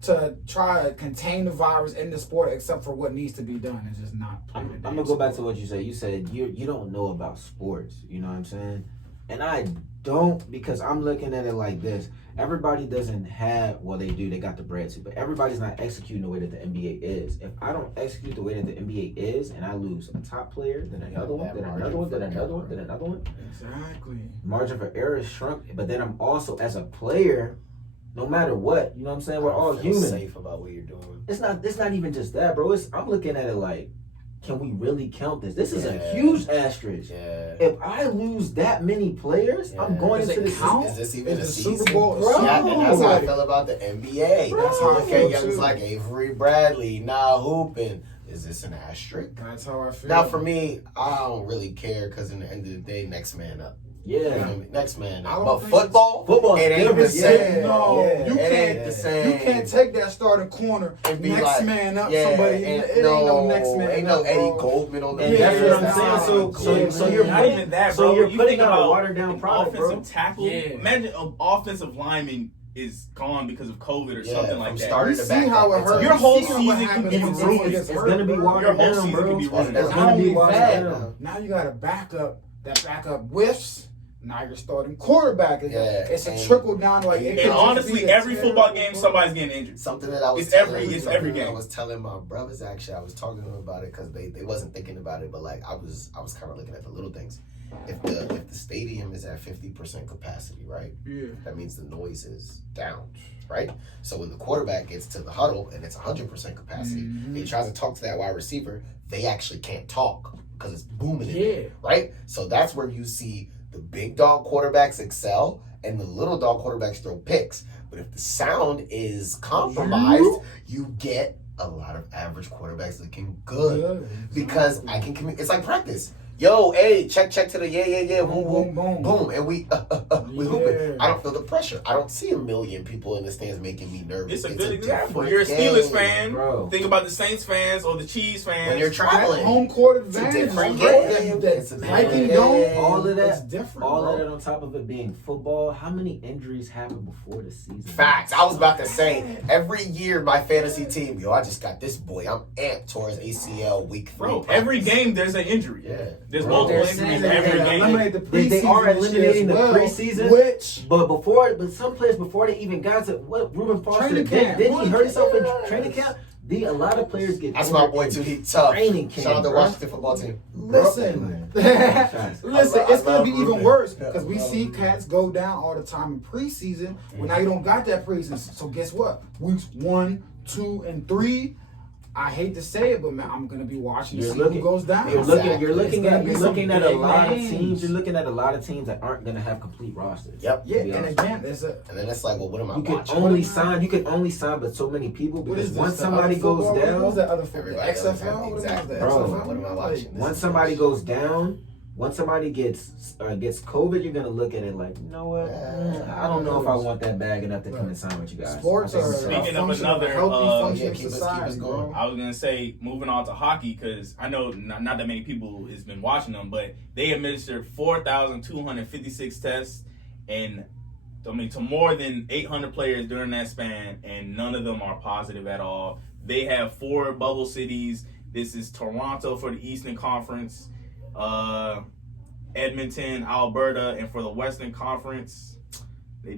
to try to contain the virus in the sport, except for what needs to be done. It's just not. I'm gonna go back to what you said. You said you don't know about sports. You know what I'm saying? And I don't, because I'm looking at it like this. Everybody doesn't have, well, they do. They got the bread too, but everybody's not executing the way that the NBA is. If I don't execute the way that the NBA is, and I lose a top player, then another one, then another one, then another one, then another one, Exactly. margin for error is shrunk. But then I'm also, as a player, no matter what, you know what I'm saying? We're all Feel human. safe about what you're doing. It's not even just that, bro. I'm looking at it like, can we really count this? This is a Yeah. huge asterisk. Yeah. If I lose that many players, I'm Yeah. going Does into it this. count? Is this even Is a the season? Super Bowl- Bro. Yeah, and that's how I Like- feel about the NBA. Bro. That's how I That's how I look feel at youngs too. like Avery Bradley, nah hooping. Is this an asterisk? That's how I feel. Now, for me, I don't really care because in the end of the day, next man up. You know Yeah. what I mean? Next man I up. don't But think Football it ain't the different. same. No, Yeah, you it ain't can't. the same. You can't take that starting corner And be next like, man up. yeah, Somebody, and it ain't no next man. Ain't no up, Eddie bro. Goldman on the And Yeah, that's what I'm that's saying. not So good, you're man. Not putting, even that, so bro. you're You putting think out a about watered down an product, bro. offensive tackle. Yeah. Imagine an offensive lineman is gone because of COVID or something like from that. starting You to see back how up. it hurts. Your whole You see how season what can happens be when ruined. someone It's gets gonna be hurt, bro. watered Your whole down, season bro. can be ruined. It's Not gonna be only watered that, down. now you got a backup. That backup whiffs. Now you're starting quarterback. Yeah, It's a and- trickle down. Like it and could just honestly, be a every football game, terrible- somebody's getting injured. Something that I was It's every something game. I was telling my brothers, actually, I was talking to them about it because they wasn't thinking about it, but like I was kind of looking at the little things. If the stadium is at 50% capacity, right? Yeah. That means the noise is down, right? So when the quarterback gets to the huddle and it's 100% capacity, and he tries to talk to that wide receiver, they actually can't talk because it's booming in there, right? So that's where you see the big dog quarterbacks excel and the little dog quarterbacks throw picks. But if the sound is compromised, you get a lot of average quarterbacks looking good. Because I can communicate. It's like practice. Yo, hey, check to the yeah, boom, boom, and we hooping. I don't feel the pressure. I don't see a million people in the stands making me nervous. It's a good example. different You're a Steelers game, fan. bro. Think about the Saints fans or the Chiefs fans. When you're traveling, Home court It's a advantage. different Right? game. That It's a Viking different dome. game. All of It's that, different. all bro. of that on top of it being football. How many injuries happen before the season? Facts. I was about to say, every year my fantasy team, I just got this boy. I'm amped towards ACL week 3. Bro, every game there's an injury. Yeah. There's Bro, multiple they're injuries saying every that game. Eliminate the They preseason are this year eliminating as the well, preseason, which but some players before they even got to what Reuben Foster Training camp. did he hurt himself in Yes. training camp? A lot of players get That's my injured boy in too. He tough. training camp, Shout out to bro. Washington football team. listen, Facts. listen, I it's gonna love be even Ruben. worse Yeah, because we I love see Ruben. cats go down all the time in preseason. Well, now you don't got that preseason. So guess what? Weeks 1, 2, and 3. I hate to say it, but man, I'm gonna be watching to You're see looking- who goes down. You're looking at It's gonna be a some lot of big teams. names. You're looking at a lot of teams that aren't gonna have complete rosters. Yep. Yeah, to be and honest. again, there's a And then it's like, well, what am I You can watching? only sign but so many people what is because this? once The somebody other goes football? What was down, that other football? The Everybody else XFL? have- What is exactly. that? Bro, XFL? what am I watching? This once is somebody bullshit. goes down, once somebody gets COVID, you're gonna look at it like, you know what? I don't know if I want that bag enough to come and sign with you guys. Sports I think are it's- Speaking a of function another, a healthy yeah, functioning keep us society, going. bro. I was gonna say, moving on to hockey, because I know not that many people has been watching them, but they administered 4,256 tests, and to more than 800 players during that span, and none of them are positive at all. They have 4 bubble cities. This is Toronto for the Eastern Conference, Edmonton, Alberta, and for the Western Conference, they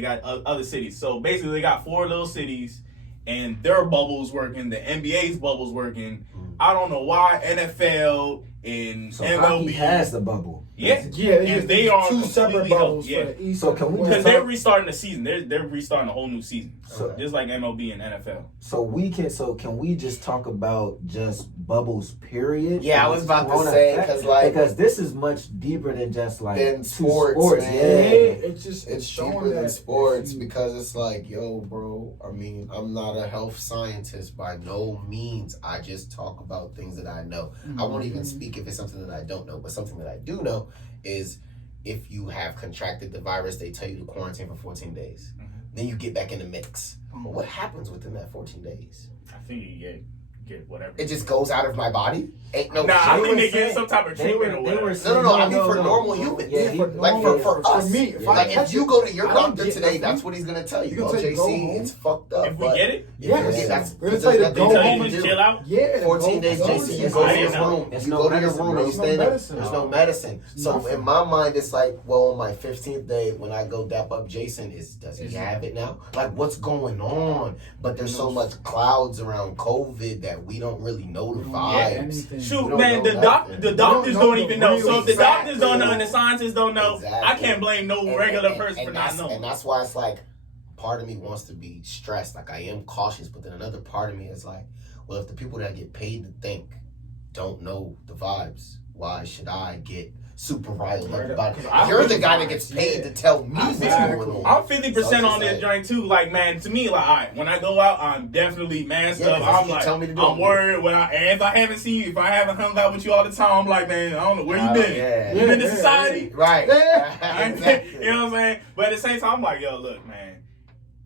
got other cities. So basically, they got 4 little cities, and their bubble's working. The NBA's bubble's working. I don't know why NFL and So MLB hockey has the bubble. Yeah, Yeah, and they are two separate completely bubbles healthy, for the East. So can we because just they're talk- restarting the season. They're restarting a whole new season, So- just like MLB and NFL. So can we just talk about just bubbles period? Yeah, I And was about to Corona say, effect? 'cause, like- because this is much deeper than just like Than two sports, man. Yeah, Yeah. it's just It's showing cheaper than that sports if you- because it's like, yo, bro, I mean, I'm not a health scientist by no means. I just talk about things that I know. I won't even speak if it's something that I don't know, but something that I do know is if you have contracted the virus, they tell you to quarantine for 14 days. Then you get back in the mix. But what happens within that 14 days? I think you get whatever. It just goes out of my body? Ain't no Nah, I shit. think they were get saying- some type of they treatment were- or they were whatever. No, I mean for normal humans. Yeah, for Like normal- for us. me, if I Like catch if you it, go to your I don't doctor get today, nothing. that's what he's gonna tell you. You Well, gonna say go JC, home? it's fucked up. If we but get it, Yes. that's We're gonna there's tell you to nothing go they tell home you and to do chill out. Yeah, 14 days, go JC, you to go to I your didn't know. room. It's You no go to your medicine, room bro. and you There's no stay there. medicine. There's no medicine. So Nothing. in my mind, it's like, well, on my 15th day, when I go dap up Jason, does he Is have it now? Like, what's going on? But there's so much clouds around COVID that we don't really know the vibes. anything. Shoot, We don't man, know the nothing. doctors We don't don't know even the know. real- So if the doctors don't know and the Exactly. scientists don't know, I can't blame no regular person for not And knowing. that's why it's like, part of me wants to be stressed. Like, I am cautious, but then another part of me is like, well, if the people that get paid to think don't know the vibes, why should I get super riled up Right. about it. I'm You're the really guy that gets paid to tell me what's Exactly. going on. I'm 50% on this saying. joint too. Like, man, to me, like, all right, when I go out, I'm definitely man stuff. because I'm you like, tell me to do I'm it. worried and if I haven't seen you, if I haven't hung out with you all the time, I'm like, man, I don't know where you been. Yeah. You been to Yeah, society? Right. You know what I'm saying? But at the same time, I'm like, yo, look, man,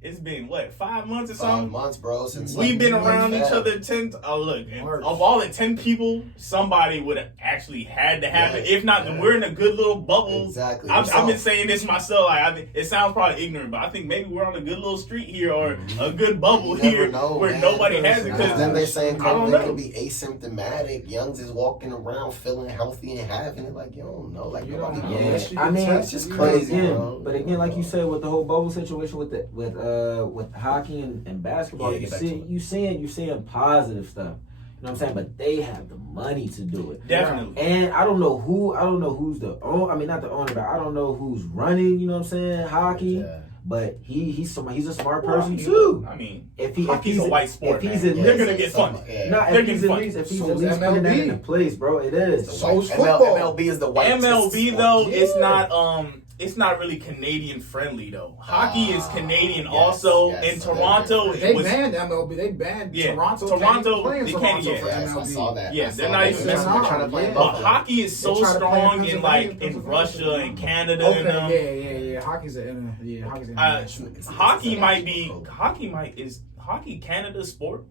it's been what, 5 months or 5 something? months, bro. Since We've been around Feb. each other 10. Look, March. of all the 10 people, somebody would have actually had to have it. Yeah, If not, yeah. we're in a good little bubble. Exactly. I've been saying this myself. Like, it sounds probably ignorant, but I think maybe we're on a good little street here or a good bubble You never here know, where man. nobody has it. Because Because then they're saying I don't COVID know. can be asymptomatic. Youngs is walking around feeling healthy and having it. Like, you don't know. Like, You nobody don't know. knows. Unless you I can mean, test it's just it, crazy, you bro. Again, like you said, with the whole bubble situation with hockey and basketball, Yeah, you get back to it. you seeing positive stuff. You know what I'm saying? But they have the money to do it. definitely. And I don't know who's the owner. I mean, not the owner, but I don't know who's running. You know what I'm saying? Hockey. Yeah. But he's a smart Well, I person mean, too. I mean, If hockey's a white sport, if he's man. at They're least, gonna get funded. Yeah. not They're if he's getting at least funded. if he's So at is least putting that MLB. into place, bro. It is. So is football. MLB is the white MLB sport. though, Yeah. it's not really Canadian friendly though. Hockey is Canadian yes, also. yes, In so they're Toronto, different. it They was banned MLB. They banned Yeah, Toronto. Toronto, Can't even play in they Toronto can't, yeah. for Yes, I MLB. saw that. Yeah, I saw they're not that. even They're messing trying with to play it. in but Buffalo. hockey is so They try to play in strong in Pennsylvania, Russia and Canada Okay, and them. yeah. Hockey's international. Hockey might be hockey Canada's sport?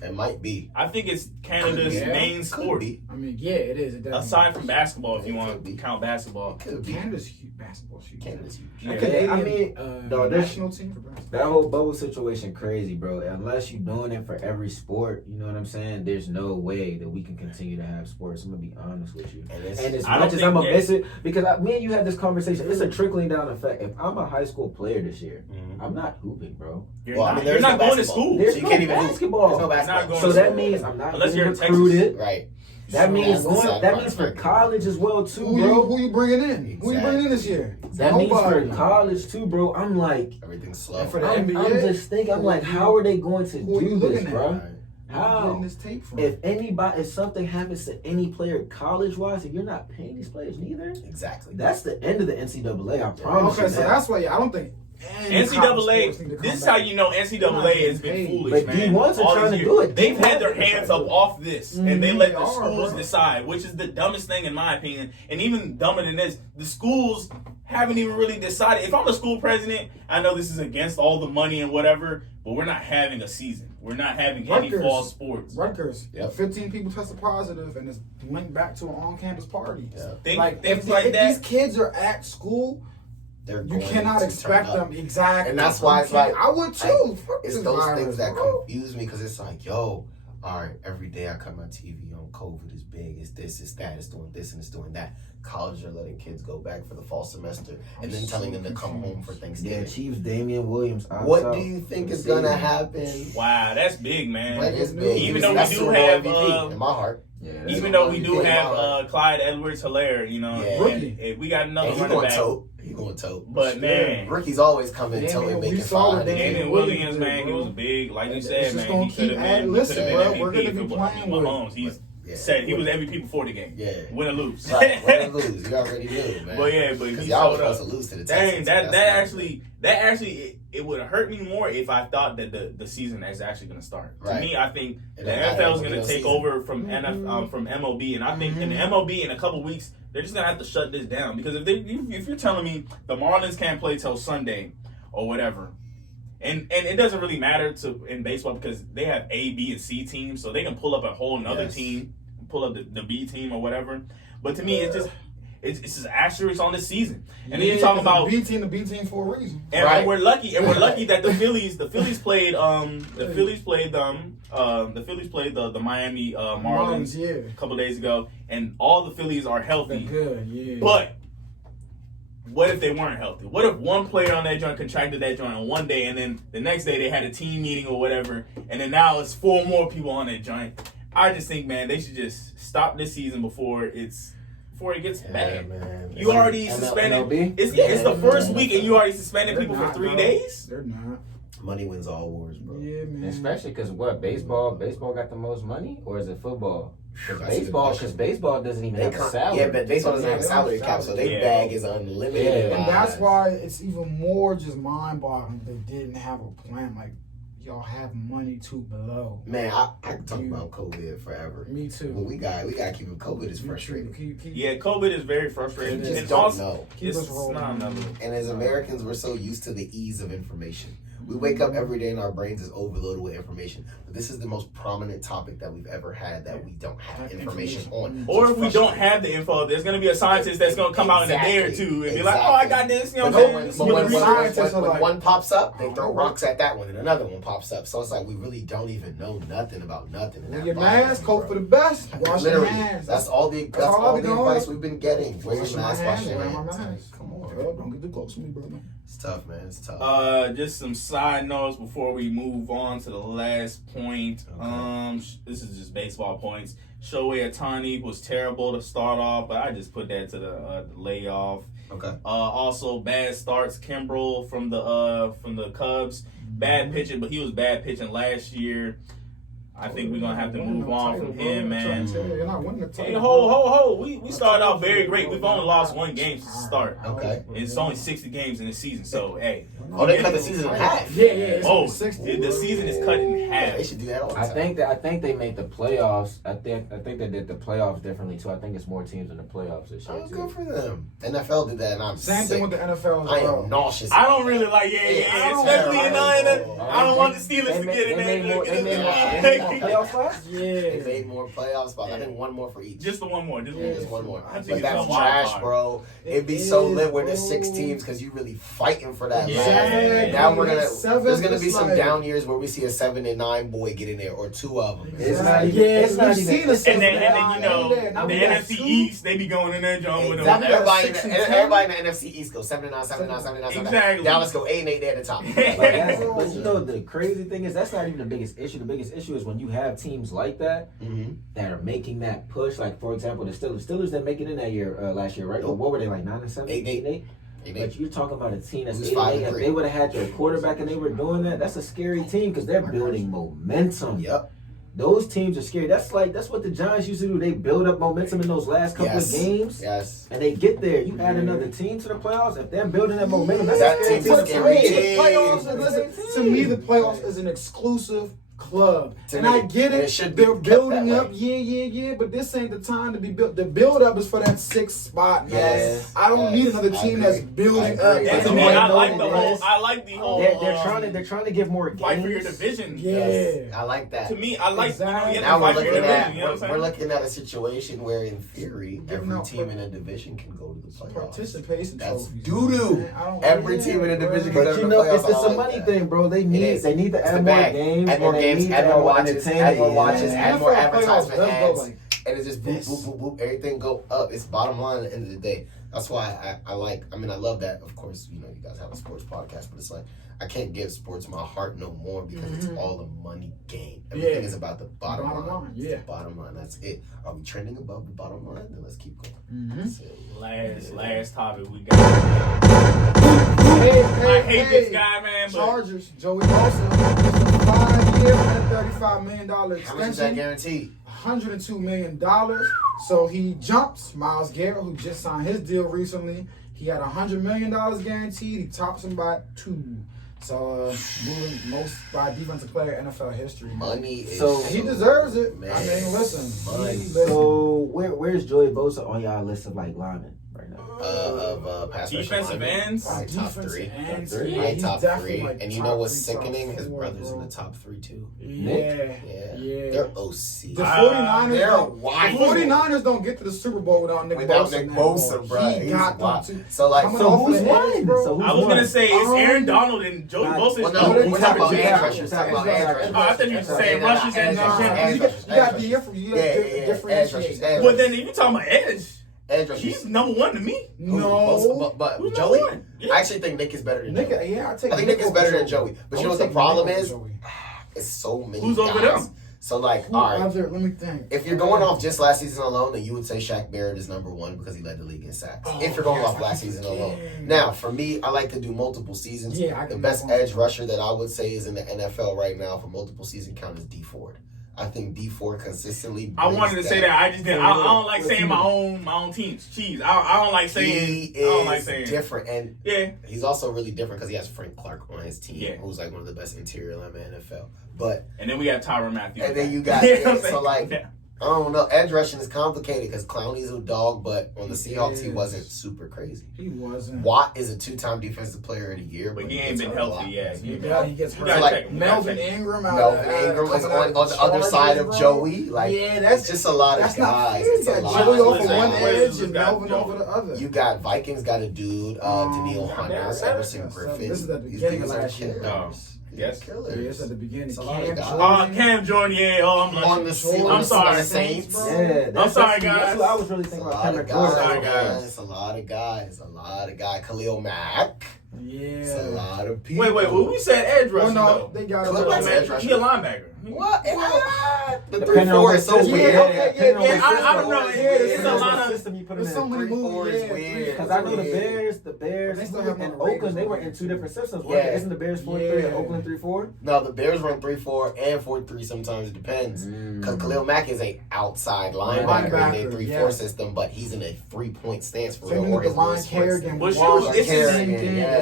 It might be. I think it's Canada's Yeah, main Could sport. be. I mean, yeah, it is. It definitely Aside from basketball, if you It want could to be. count basketball. Could be. Canada's huge. Basketball's huge. Canada's huge. Yeah. Canadian, I mean, dog, there's- national team for basketball. That whole bubble situation crazy, bro. Unless you're doing it for every sport, you know what I'm saying? There's no way that we can continue to have sports. I'm gonna be honest with you. And it's, And as I much don't as I'm think gonna miss it, because me and you had this conversation, it's a trickling down effect. If I'm a high school player this year, I'm not hooping, bro. You're Well, I not, mean, you're there's not no going to basketball. school. There's you no can't even hoop. basketball. There's no Not basketball. going So to that school. means I'm not Unless getting you're in recruited. Right. That So means that's the going. sad That part means about for it. college as well too, Who bro. you bringing in? Who you bringing in this year? That means for Nobody. college too, bro. I'm like, Everything's slow. And for the I'm NBA, just thinking, I'm like, how are they going to who are you do this, looking at? bro? Right. How? Getting this tape from? If something happens to any player college wise, and you're not paying these players neither, Exactly. that's the end of the NCAA. I promise Okay, you so that. that's why I don't think any college sports need to NCAA, come this is back. how you know NCAA has been foolish, But man. D1s are All trying these to years. do it. They've had D1s their are trying hands to up do it. off this, and they Mhm, let they the are, schools bro. decide, which is the dumbest thing in my opinion. And even dumber than this, the schools haven't even really decided. If I'm a school president, I know this is against all the money and whatever, but we're not having a season. We're not having any Rutgers. fall sports. Rutgers, Yep. 15 people tested positive, and it's linked back to an on-campus party. Yeah. Things if like if that. these kids are at school, They're you going cannot to expect turn up. them exactly. And that's why it's You can't- like- I would too. Fuck It's this those virus, things that bro. confuse me because it's like, yo, all right, every day I cut my TV on, COVID is big, it's this, it's that, it's doing this and it's doing that. College are letting kids go back for the fall semester and then telling them to come home for Yeah, Thanksgiving. Chiefs, Damian Williams. What out do you think for is the gonna season. happen? Wow, that's big, man. Like, it's big. Even though we That's do Super Bowl have, MVP in my heart. Yeah, That's Even what though I'm we saying. do have Yeah. Clyde Edwards-Helaire, you know, Yeah. and we got another And he running going back. tote. He going tote. But man, Ricky's always coming Damian, toting, we making saw what fun. Damian Damian Williams, man, he was big. Like you It's said, just man, gonna he could keep have adding- been, listen, been bro, MVP we're gonna if be it wasn't playing with- Mahomes. He's Yeah. said he was MVP before the game. Yeah. Win or lose. Right, win or lose. You already knew, man. But yeah, but Because he y'all showed was up. supposed to lose to the Dang, Texans. that actually, it would hurt me more if I thought that the season is actually going to start. Right. To me, I think It the don't matter. NFL is We going know to take season. over from from MLB, and I think in the MLB in a couple weeks they're just going to have to shut this down because if you're telling me the Marlins can't play till Sunday or whatever. And it doesn't really matter in baseball because they have A, B, and C teams, so they can pull up a whole another Yes. team, pull up the B team or whatever. But to me, it's just asterisks on the season. And then you talk about the B team for a reason. and Right. we're lucky that the Phillies played the Miami Marlins yeah. a couple days ago, and all the Phillies are They're healthy. good, yeah. But what if they weren't healthy? What if one player on that joint contracted that joint on one day, and then the next day they had a team meeting or whatever, and then now it's 4 more people on that joint? I just think, man, they should just stop this season before it gets bad. Man. You already MLB? suspended. It's the first week, and you already suspended They're people for not, 3 no. days. They're not. Money wins all wars, bro. Yeah, man. Especially because baseball got the most money, or is it football? That's a good Because question. baseball doesn't even have a salary. Yeah, but baseball doesn't have a Yeah, salary they don't cap, have so their salary. bag is unlimited. Yeah. And that's why it's even more just mind-boggling they didn't have a plan. Like, y'all have money to blow. Man, I can talk about COVID forever. Me too. But we got to keep it. COVID is frustrating. Yeah, COVID is very frustrating. We just And don't also, know. it's not nothing. And as Americans, we're so used to the ease of information. We wake up every day and our brains is overloaded with information. But this is the most prominent topic that we've ever had that we don't have information on. Or So if we it's don't frustrating. have the info, there's going to be a scientist that's going to come out in a day or two and be like, oh, I got this. You know But what I'm when, saying? but when, scientists are when like, one pops up, they throw rocks at that one, and another one pops up. So it's like we really don't even know nothing about nothing. Wear your mask, hope for the best. Wash your Literally, hands. that's all the advice we've been getting. Wear your mask, wash your hands. Come on, Girl, don't get too close to me, brother. it's tough, man. It's tough. Just some side notes before we move on to the last point. Okay. This is just baseball points. Shohei Ohtani was terrible to start off, but I just put that to the layoff. Okay. Also, bad starts. Kimbrel from the Cubs, bad pitching, but he was bad pitching last year. I think we're gonna have to move on from him, man. You're not winning the Hey, title. ho! We started off very great. We've only lost one game since the start. Okay. It's only 60 games in the season, so hey. Oh, they cut the season in half. Yeah. It's Oh, 60. the season is cut in half. They should do that all the I time. think they made the playoffs. I think they did the playoffs differently too. I think it's more teams in the playoffs this year Oh, too. good for them. NFL did that, and I'm Same sick. thing with the NFL I as well. am nauseous. I don't really like especially in I don't want the Steelers to get in They made more there. playoff spots. They Yeah. made more playoff spots. I think one more for each. Just the one more. Just one more. I think But it's that's a wild trash, card. bro. It'd be It so is, lit where there's 6 bro. teams because you really fighting for that. Yeah. Right? Now we're gonna. Seven, There's gonna be it's some like- down years where we see a 7-9 boy get in there or 2 of them. It's not even. Yeah, It's not we've even. seen the And then you know Now the we got NFC 2. East, they be going in there jump with them. Exactly. got Everybody, 6 and 10. everybody in the NFC East goes 7-9, 7-9, 7-9, 7-9. Exactly. Dallas go 8-8. They're at the top. But you know the crazy thing is that's not even the biggest issue. The biggest issue is when you have teams like that Mhm. that are making that push. Like for example, the Steelers that make it in that year last year, right? Nope. What were they like 9-7, 8-8. 8-8? But you're talking about a team that's It was 8-8. If 5-3. they would have had their quarterback and they were doing that, that's a scary team because they're building momentum. Yep. Those teams are scary. That's what the Giants used to do. They build up momentum in those last couple of games. Yes. And they get there. You add another team to the playoffs. If they're building that momentum, that's That a scary team's team a to scary play. team. The playoffs, listen, to me, the playoffs is an exclusive club. To And me, I get and it. it should be They're kept building that up. way. Yeah. But this ain't the time to be built. The build up is for that 6th spot, man. Yes, I don't need another I team agree. that's building I up. agree. And to I me, agree. I like the whole. They're trying to give more games. fight for your division. Yeah. I like that. To me, I like Exactly. you Now have to we're fight for your looking division. at You know what I'm we're saying? looking at a situation where, in theory, Giving every out team in a division can go to the playoffs. Participation That's trophies. doo-doo. Man, I don't- Every yeah, team in a bro. division can go But to you the know, playoffs. it's I a like money that. thing, bro. They It need is. to It's add the more bag. games. Add more and they games, need add to more add watches, entertainment. add more watches, Yeah. add more NFL playoffs advertisement does go ads. like And it's just boop, this. boop, boop, boop. Everything go up. It's bottom line at the end of the day. That's why I love that. Of course, you guys have a sports podcast, but it's like, I can't give sports my heart no more because it's all a money game. Everything Yeah. is about the bottom line. Yeah. It's the bottom line. That's it. Are we trending above the bottom line? Then let's keep going. That's it. Last topic we got. Hey, I hate this guy, man. But Chargers, Joey Bosa, it's a 5-year, $135 million How much is that extension, guaranteed? $102 million. So he jumps Myles Garrett, who just signed his deal recently. He had $100 million guaranteed. He tops him by 2. So moving most by defensive player in NFL history. Money is So- He deserves it. Man. I mean, listen. Money. So where's Joey Bosa on y'all list of like linemen right now? Of pass rush defensive linemen. ends. Probably top 3. And Top three? yeah, Probably he's top definitely 3. like And you top know what's 3, top sickening? His 4, brother's bro. in the top 3 too. Yeah. Yeah. They're OC. The 49ers, They're don't, wild. the 49ers don't get to the Super Bowl without Nick Without Bosa. Nick now, Bosa, bro. He He's got them wild. too. So like, Coming So off who's the edge, won? bro. So who's I was gonna won? say it's Aaron Donald and Joey Nah, Bosa. well, no, no, we're we're talking talking about about edge edge rushers. Talking about rushers. edge rushers. Oh, I thought you were saying rushers and Nah, edge you rushers. got the differentiate. Edge Well, then if you talking about Edge, Edge rushers. he's number 1 to me. No. But Who's Joey, number 1? Yeah. I actually think Nick is better than Nick, Joey. yeah, I I think Nick is better than Joey. But you know what the problem is? It's so many Who's over guys. them? So, like, all right. Let me think. If you're going off just last season alone, then you would say Shaq Barrett is number one because he led the league in sacks. If you're going off last season alone. Now, for me, I like to do multiple seasons. Yeah, the best edge rusher that I would say is in the NFL right now for multiple season count is D Ford. I think D Ford consistently. I wanted to say that. I just didn't. I don't like saying my own teams. Jeez, I don't like saying. I don't like saying different, and yeah, he's also really different because he has Frank Clark on his team, who's like one of the best interior linemen in the NFL. But and then we got Tyrann Mathieu, and then you got so like. I don't know. Edge rushing is complicated because Clowney's a dog, but on the Seahawks, he wasn't super crazy. He wasn't. Watt is a 2-time defensive player of the year, but he ain't been healthy yet. He gets hurt. Like Melvin Ingram is on the other side of Joey. Like, that's just a lot of guys. It's a lot. Joey over one edge and Melvin over the other. You got Vikings got a dude, Daniil Hunter, Everson Griffin. This is at the beginning of last year. Yes, killers. Yes, at the beginning. Cam Jordan, I'm sorry, Saints. Yeah, I'm sorry, guys. That's what I was really thinking about. It's a lot of guys. Khalil Mack. Yeah. It's a lot of people. Wait. Well, we said edge rusher. No, they got edge rusher. He a linebacker. What? The 3-4 is so weird. I don't know. It's a lot of system you put in. There's so many moves. Because I know the Bears and Oakland, they were in two different systems. Yeah. Isn't the Bears 4-3 and Oakland 3-4? No, the Bears run 3-4 and 4-3 sometimes. It depends. Because Khalil Mack is a outside linebacker in a 3-4 system, but he's in a 3-point stance for real. Or his Ron Kerrigan.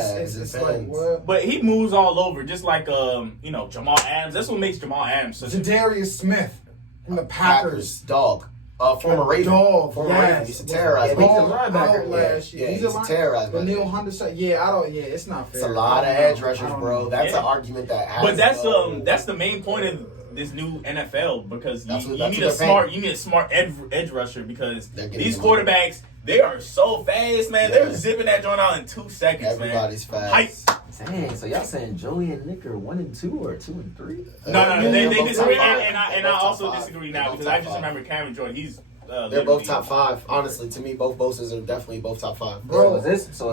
It's like what? But he moves all over, just like Jamal Adams. That's what makes Jamal Adams such Jadarius Smith from the Packers. Dog. Former Raven. Raven used to terrorize. He's a linebacker. He's a terrorize. But Neil Hunter said, it's not fair. It's a lot of edge rushers, bro. That's an argument that happens. But that's the main point of this new NFL because you need a smart edge rusher because these quarterbacks, they are so fast, man. They're zipping that joint out in 2 seconds, Everybody's man. Fast. Dang, so y'all saying Joey and Nick are 1 and 2 or 2 and 3? No, they disagree, and I also disagree now because I just remember Cameron Jordan. He's they're both top 5. Honestly, to me, both Boses are definitely both top 5. Bro,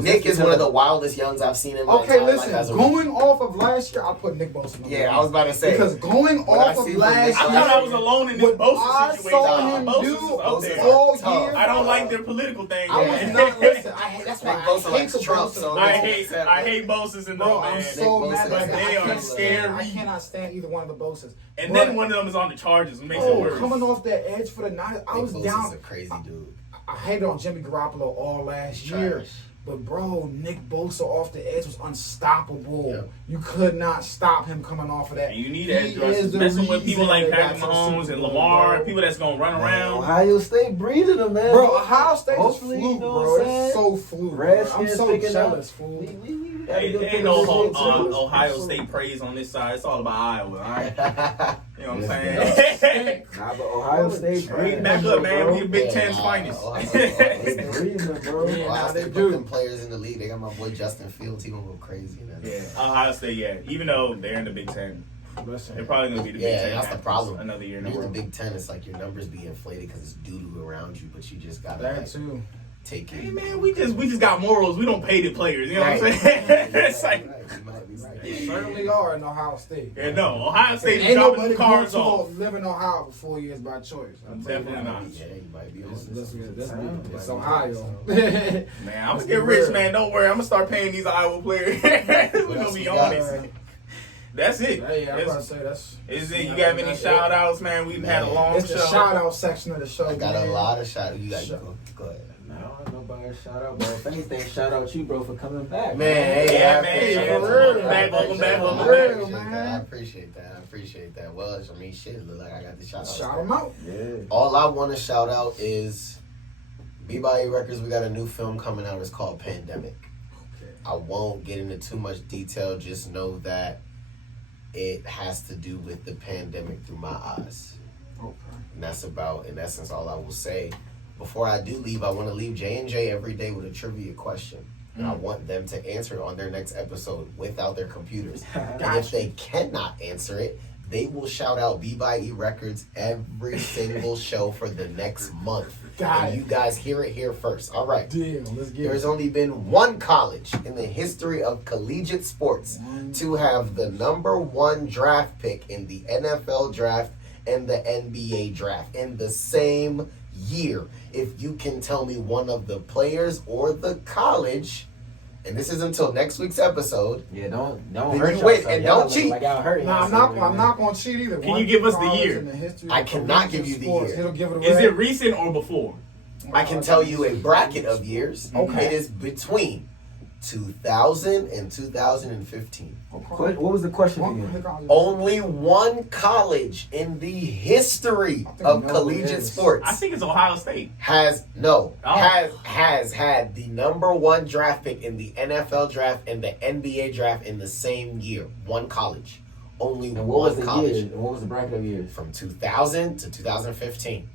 Nick is one of the wildest youngs I've seen in my entire life. Okay, listen, going off of last year, I'll put Nick Bosa. I was about to say. Because going off of last year, I thought I was alone in this Bosa situation. I saw him do all year. I don't like their political thing. I was not listening. That's why I hate Trump. I hate Bosas and bro, I'm so mad. But they are scary. I cannot stand either one of the Bosas. And then one of them is on the Chargers. It makes it worse. Coming off that edge for the Niners, I was down. A crazy dude. I hated on Jimmy Garoppolo all last year. But, bro, Nick Bosa off the edge was unstoppable. Yeah. You could not stop him coming off of that. And you need edge rushers. Messing with people like Patrick Mahomes and Lamar, people that's going to run around. Ohio State breathing them, man. Bro, Ohio State is fluke, bro. It's so fluke. I'm so jealous, fool. Ain't no Ohio State praise on this side. It's all about Iowa, all right? You know what I'm saying? Nah, but Ohio State breathing back up, man. We the Big Ten's finest. Breathing, bro. Ohio State put players in the league. They got my boy Justin Fields. He gonna go crazy. Ohio State, even though they're in the Big Ten. They're probably going to be the Big Ten. Yeah, that's the problem. Another year. You're in the Big Ten. It's like your numbers be inflated because it's doo-doo around you, but you just got to take it. Hey, man, we just got morals. We don't pay the players. You know what I'm saying? It's like... They certainly are in Ohio State. Yeah, no. Ohio State is ain't dropping nobody the cards off. Live in Ohio for 4 years by choice. Definitely not. Yeah, you might be. It's Ohio. Man, I'm going to get rich, man. Don't worry. I'm going to start paying these Iowa players. We're going to be on this. That's it. Hey, I'm about to say that's. Is it? You got any shout outs, man? We've had a long show. It's the shout out section of the show. I got a lot of shout outs. You got to go ahead. No, nobody shout out, bro. If anything, shout out you, bro, for coming back. Man, welcome back. I appreciate that. Well, I mean, shit, it look like I got the shout out. Shout them out. Yeah. All I want to shout out is B-Body Records. We got a new film coming out. It's called Pandemic. Okay. I won't get into too much detail. Just know that it has to do with the pandemic through my eyes. Okay. And that's about, in essence, all I will say. Before I do leave, I want to leave J&J every day with a trivia question. And I want them to answer it on their next episode without their computers. And if they cannot answer it, they will shout out B-Body Records every single show for the next month. You guys hear it here first. All right. Deal. Let's get There's only been one college in the history of collegiate sports to have the #1 draft pick in the NFL draft and the NBA draft in the same year. If you can tell me one of the players or the college, and this is until next week's episode. Yeah, don't Then hurt you win, yourself. and Y'all don't look cheat. Like y'all hurt Nah, yourself. I'm not going to cheat either. Can you give us the college year? in the history I of cannot give collegiate you the sports. year. It'll give it Is away. it recent or before? I can tell you a bracket of years. Okay. It is between 2000 and 2015. What was the question again? Only one college in the history I think of we know who it collegiate is. sports I think it's Ohio State. has Oh. had the number one draft pick in the NFL draft and the NBA draft in the same year. One college. Only And what one was the college. year? And what was the bracket of years? From 2000 to 2015.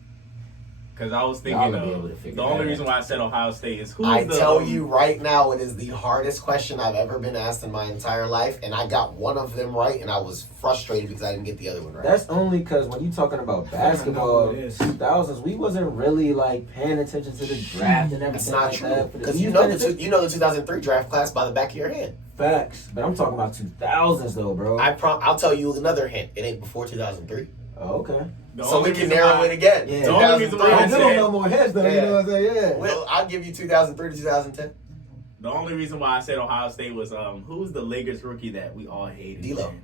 Because I was Y'all thinking gonna be able to of figure the that only out. reason why I said Ohio State is who's I the tell you right now, it is the hardest question I've ever been asked in my entire life, and I got one of them right, and I was frustrated because I didn't get the other one right. That's only because when you talking about basketball, who it is. 2000s, we wasn't really like paying attention to the draft and everything. That's not like true that. because you know the 2003 draft class by the back of your hand. Facts, but I'm talking about 2000s though, bro. I'll tell you another hint. It ain't before 2003, Oh, okay. The so only we can reason narrow why- it again. Yeah. The only reason why I I said- don't know more heads though. Yeah. You know what I'm saying? Yeah. Well, I'll give you 2003 to 2010. The only reason why I said Ohio State was who's the Lakers rookie that we all hated? D'Lo. man?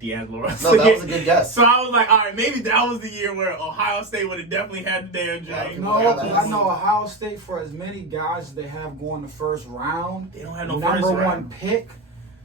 D'Angelo Russell. No, that was a good guess. So I was like, all right, maybe that was the year where Ohio State would have definitely had the damn dream. No, because I know Ohio State, for as many guys as they have going the first round, They don't have no number first one round. pick.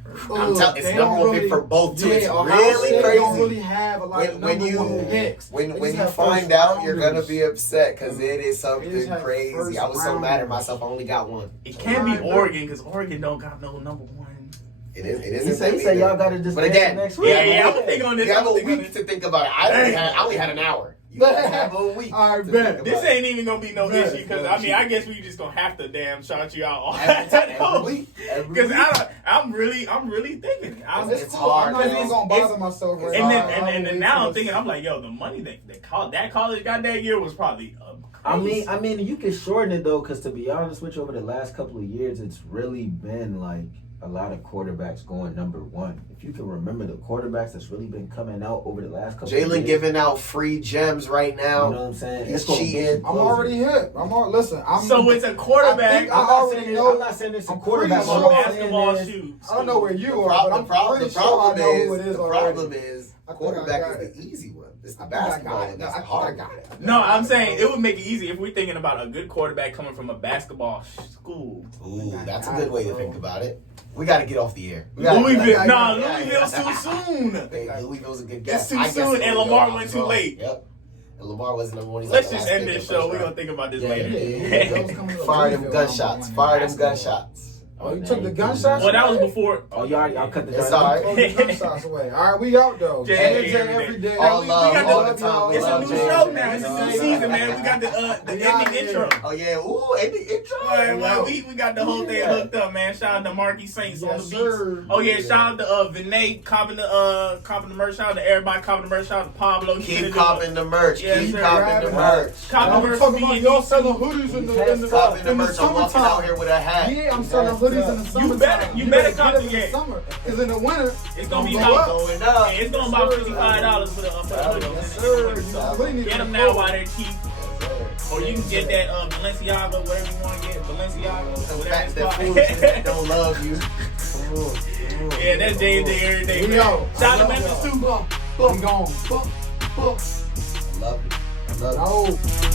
I'm telling it's they number don't one pick for both too. It's Ohio really State crazy. don't really have a lot of when number you one picks. when They when just you have find first out, you're gonna rounders. be upset because it is They just something have crazy. first I was so mad at rounders. myself. I only got one. It can't be Right, Oregon because Oregon don't got no number one. It is. It He isn't. said them y'all either. got to just But answer again, next you week. have a Yeah, I'm week. gonna think on this. You have I'm a gonna think on week this. to think about it. I only had an hour. You have a week. All right, to bet. think This about it. ain't even gonna be no Bet. issue because I mean I guess we just gonna have to damn shout you out all Every week. Every because week. I'm really thinking. It's cool. hard, I'm not man. even gonna bother myself right And now. then and now I'm thinking I'm like yo the money that college got that year was probably crazy. I mean, you can shorten it though, because to be honest with you, over the last couple of years, it's really been like a lot of quarterbacks going number one. If you can remember the quarterbacks that's really been coming out over the last couple of years. Jalen giving out free gems right now. You know what I'm saying? He's It's gonna cheating. get I'm closer. already hit. Listen. So it's a quarterback. I already know. I'm not saying it's a I'm quarterback. pretty What sure I'm saying basketball is- shoes. I don't know where you The are, problem, but I'm pretty sure I know who it is the already. problem is I think I quarterback got is the easy one. It's the I think I basketball got one. it. That's I the think I hard got one. it. No, I'm saying it would make it easy if we're thinking about a good quarterback coming from a basketball school. Ooh, that's a good way to think about it. We got to get off the air. We gotta- Louisville, yeah, Louisville's too soon. Hey, Louisville's a good guess. It's too I guess soon, and Louisville, Lamar I went was too wrong. late. Yep. And Lamar wasn't number one. He's Let's like the just last end pick this of the show. first We're gonna round. think about this Yeah, later. Fire them gunshots. Fire them gunshots. Oh, you took the gunshots? Well, that was before. Oh, y'all cut the It's joint. all right. Throw the gunshots away. All right, we out though. Jay, Jay every day. All we love, got all the- the time. We It's a love new Jay. show now. It's a new season, man. We got the We out ending here. intro. Oh yeah, ooh, ending intro. All right, well, we got the whole thing hooked up, man. Shout out to Marky Saints on the Yes, beats. sir. Oh yeah, shout out to Vinay copping the merch. Shout out to everybody copping the merch. Shout out to Pablo. Keep copping the merch. Yes, Keep sir. copping the merch. Cop the I'm merch. talking about y'all selling hoodies in the Copping the in the merch. I'm walking summertime. out here with a hat. Yeah, I'm selling hoodies in the summer. You better cop it the in the game. summer. Because in the winter, It's gonna be go hot. up. Going up. It's gonna about $55 for the hoodies. Yes, sir. You really need Get to them go. now while they're cheap. Or you can get that Balenciaga, whatever you want to get. Balenciaga, The whatever fact it's that called. fools that don't love you. Come on. Yeah, that's J&J every day, We man. out. Shout out to Memphis too. We gone. I love it. I love it. No.